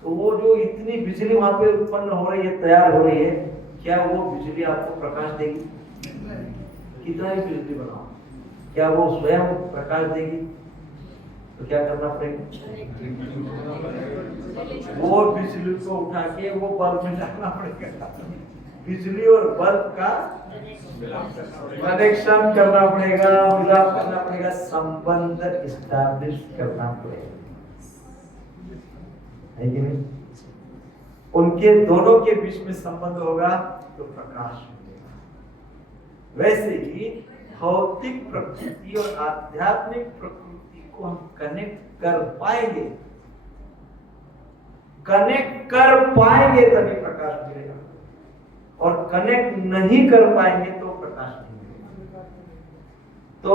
तो वो जो इतनी बिजली वहां पे उत्पन्न हो रही है, तैयार हो रही है, क्या वो बिजली आपको प्रकाश देगी? कितना ही बिजली बनाओ, क्या वो स्वयं प्रकाश देगी? तो क्या करना पड़ेगा? वो बिजली को उठा के वो बल्ब में डालना पड़ेगा। बिजली और बल्ब का कनेक्शन करना पड़ेगा, मिलाप करना पड़ेगा, संबंध इस्टैब्लिश करना पड़ेगा, है कि नहीं? उनके दोनों के बीच में संबंध होगा तो प्रकाश मिलेगा। वैसे ही भौतिक प्रकृति और आध्यात्मिक प्रकृति को हम कनेक्ट कर पाएंगे तभी प्रकाश मिलेगा, और कनेक्ट नहीं कर पाएंगे तो प्रकाश नहीं मिलेगा। तो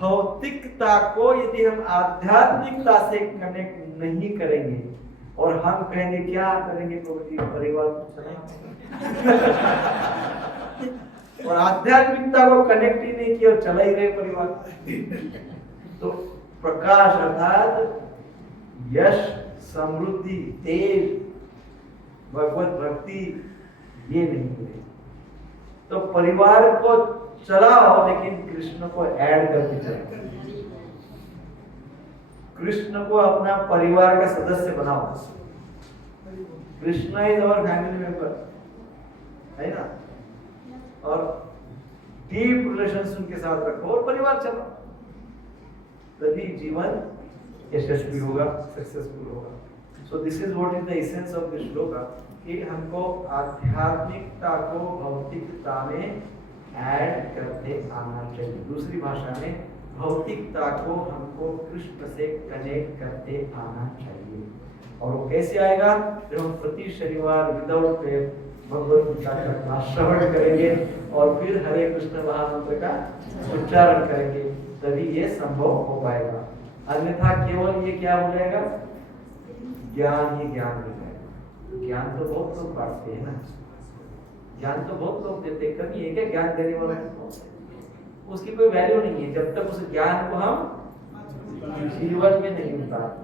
भौतिकता को यदि हम आध्यात्मिकता से कनेक्ट नहीं करेंगे और हम कहेंगे क्या करेंगे तो परिवार और आध्यात्मिकता को कनेक्ट ही नहीं किया और चला ही रहे परिवार, तो प्रकाश अर्थात यश, समृद्धि, तेज, भगवत भक्ति ये नहीं मिले। तो परिवार को चलाओ लेकिन कृष्ण को ऐड करके चलाओ, कृष्ण को अपना परिवार का सदस्य बनाओ। Krishna is our family member, है ना? और डीप रिलेशंस उनके साथ रखो और परिवार चलाओ, तभी जीवन यशस्वी होगा, सक्सेसफुल होगा। So this is what is the essence of this shloka, कि हमको आध्यात्मिकता को भौतिकता में ऐड करते आना चाहिए। दूसरी भाषा में भौतिकता को हमको कृष्ण से कनेक्ट करते आना चाहिए। और वो कैसे आएगा? जब हम प्रति शनिवार विदाउट पे भगवत गीता का श्रवण करेंगे और फिर हरे कृष्ण महामंत्र का उच्चारण करेंगे, तभी ये संभव हो पाएगा। अन्यथा केवल ये क्या हो जाएगा? ज्ञान ही ज्ञान हो जाएगा। ज्ञान तो बहुत लोग बांटते हैं ना, ज्ञान तो बहुत लोग देते, कभी है क्या ज्ञान देने वाला? उसकी कोई वैल्यू नहीं है जब तक उस ज्ञान को हम जीवन में नहीं उतारते।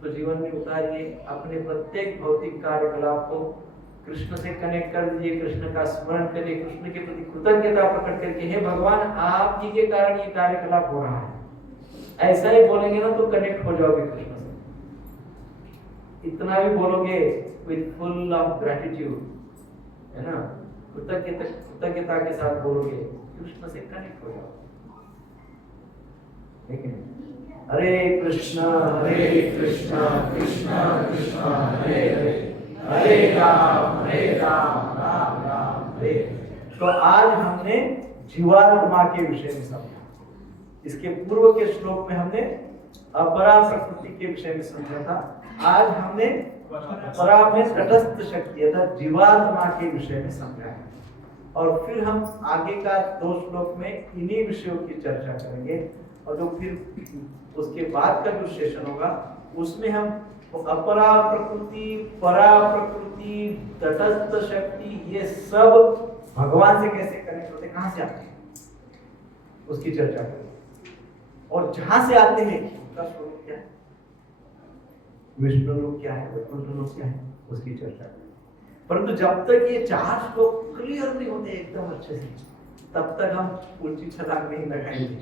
तो जीवन में उतारिए, अपने प्रत्येक भौतिक कार्यकलाप को कृष्ण से कनेक्ट कर दीजिए, कृष्ण का स्मरण करिए, कृष्ण के प्रति कृतज्ञता प्रकट करके, हे भगवान आप ही के कारण ये कार्यकलाप हो रहा है, ऐसा ही बोलेंगे ना तो कनेक्ट हो जाओगे कृष्ण से। इतना भी बोलोगे विद फुल ऑफ ग्रेटिट्यूड, है ना, कृतज्ञता के साथ बोलोगे, कृष्ण से कनेक्ट हो जाओ। लेकिन हरे कृष्णा कृष्णा कृष्णा हरे हरे, हरे राम राम राम हरे। तो आज हमने जीवात्मा के विषय में समझा। इसके पूर्व के श्लोक में हमने अपरा प्रकृति के विषय में समझा था। आज हमने परा में तटस्थ शक्ति अर्थात जीवात्मा के विषय में समझा है, और फिर हम आगे का 2 श्लोक में इन्हीं विषयों की चर्चा करेंगे। और जो फिर उसके बाद का जो सेशन होगा उसमें हम अपरा प्रकृति, परा प्रकृति, तटस्थ शक्ति, ये सब भगवान से कैसे कनेक्ट होते, कहां से आते हैं, उसकी चर्चा करेंगे। और जहां से आते हैं उसका स्वरूप क्या है, विष्णु रूप क्या है, वैकुंठ रूप क्या है, उसकी चर्चा करेंगे। परंतु जब तक ये 4 श्लोक क्लियर नहीं होते एकदम अच्छे से, तब तक हम ऊंची छलांग नहीं लगाएंगे,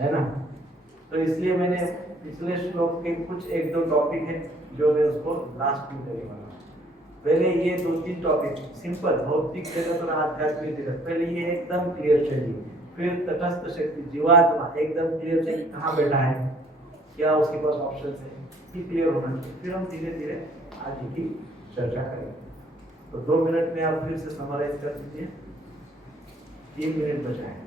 है ना। तो इसलिए मैंने पिछले श्लोक के कुछ 1-2 टॉपिक है जो मैं उसको लास्ट में करने वाला हूँ। पहले ये 2-3 टॉपिक सिंपल, भौतिक जगत और आध्यात्मिक जगत, पहले ये एकदम क्लियर चलिए। फिर तटस्थ शक्ति, जीवात्मा एकदम क्लियर चाहिए, कहाँ बैठा है, क्या उसके पास ऑप्शन है, ये क्लियर होना चाहिए। फिर हम धीरे धीरे आगे की चर्चा करेंगे। तो 2 मिनट में आप फिर से समराइज कर दीजिए, 3 मिनट बचा है।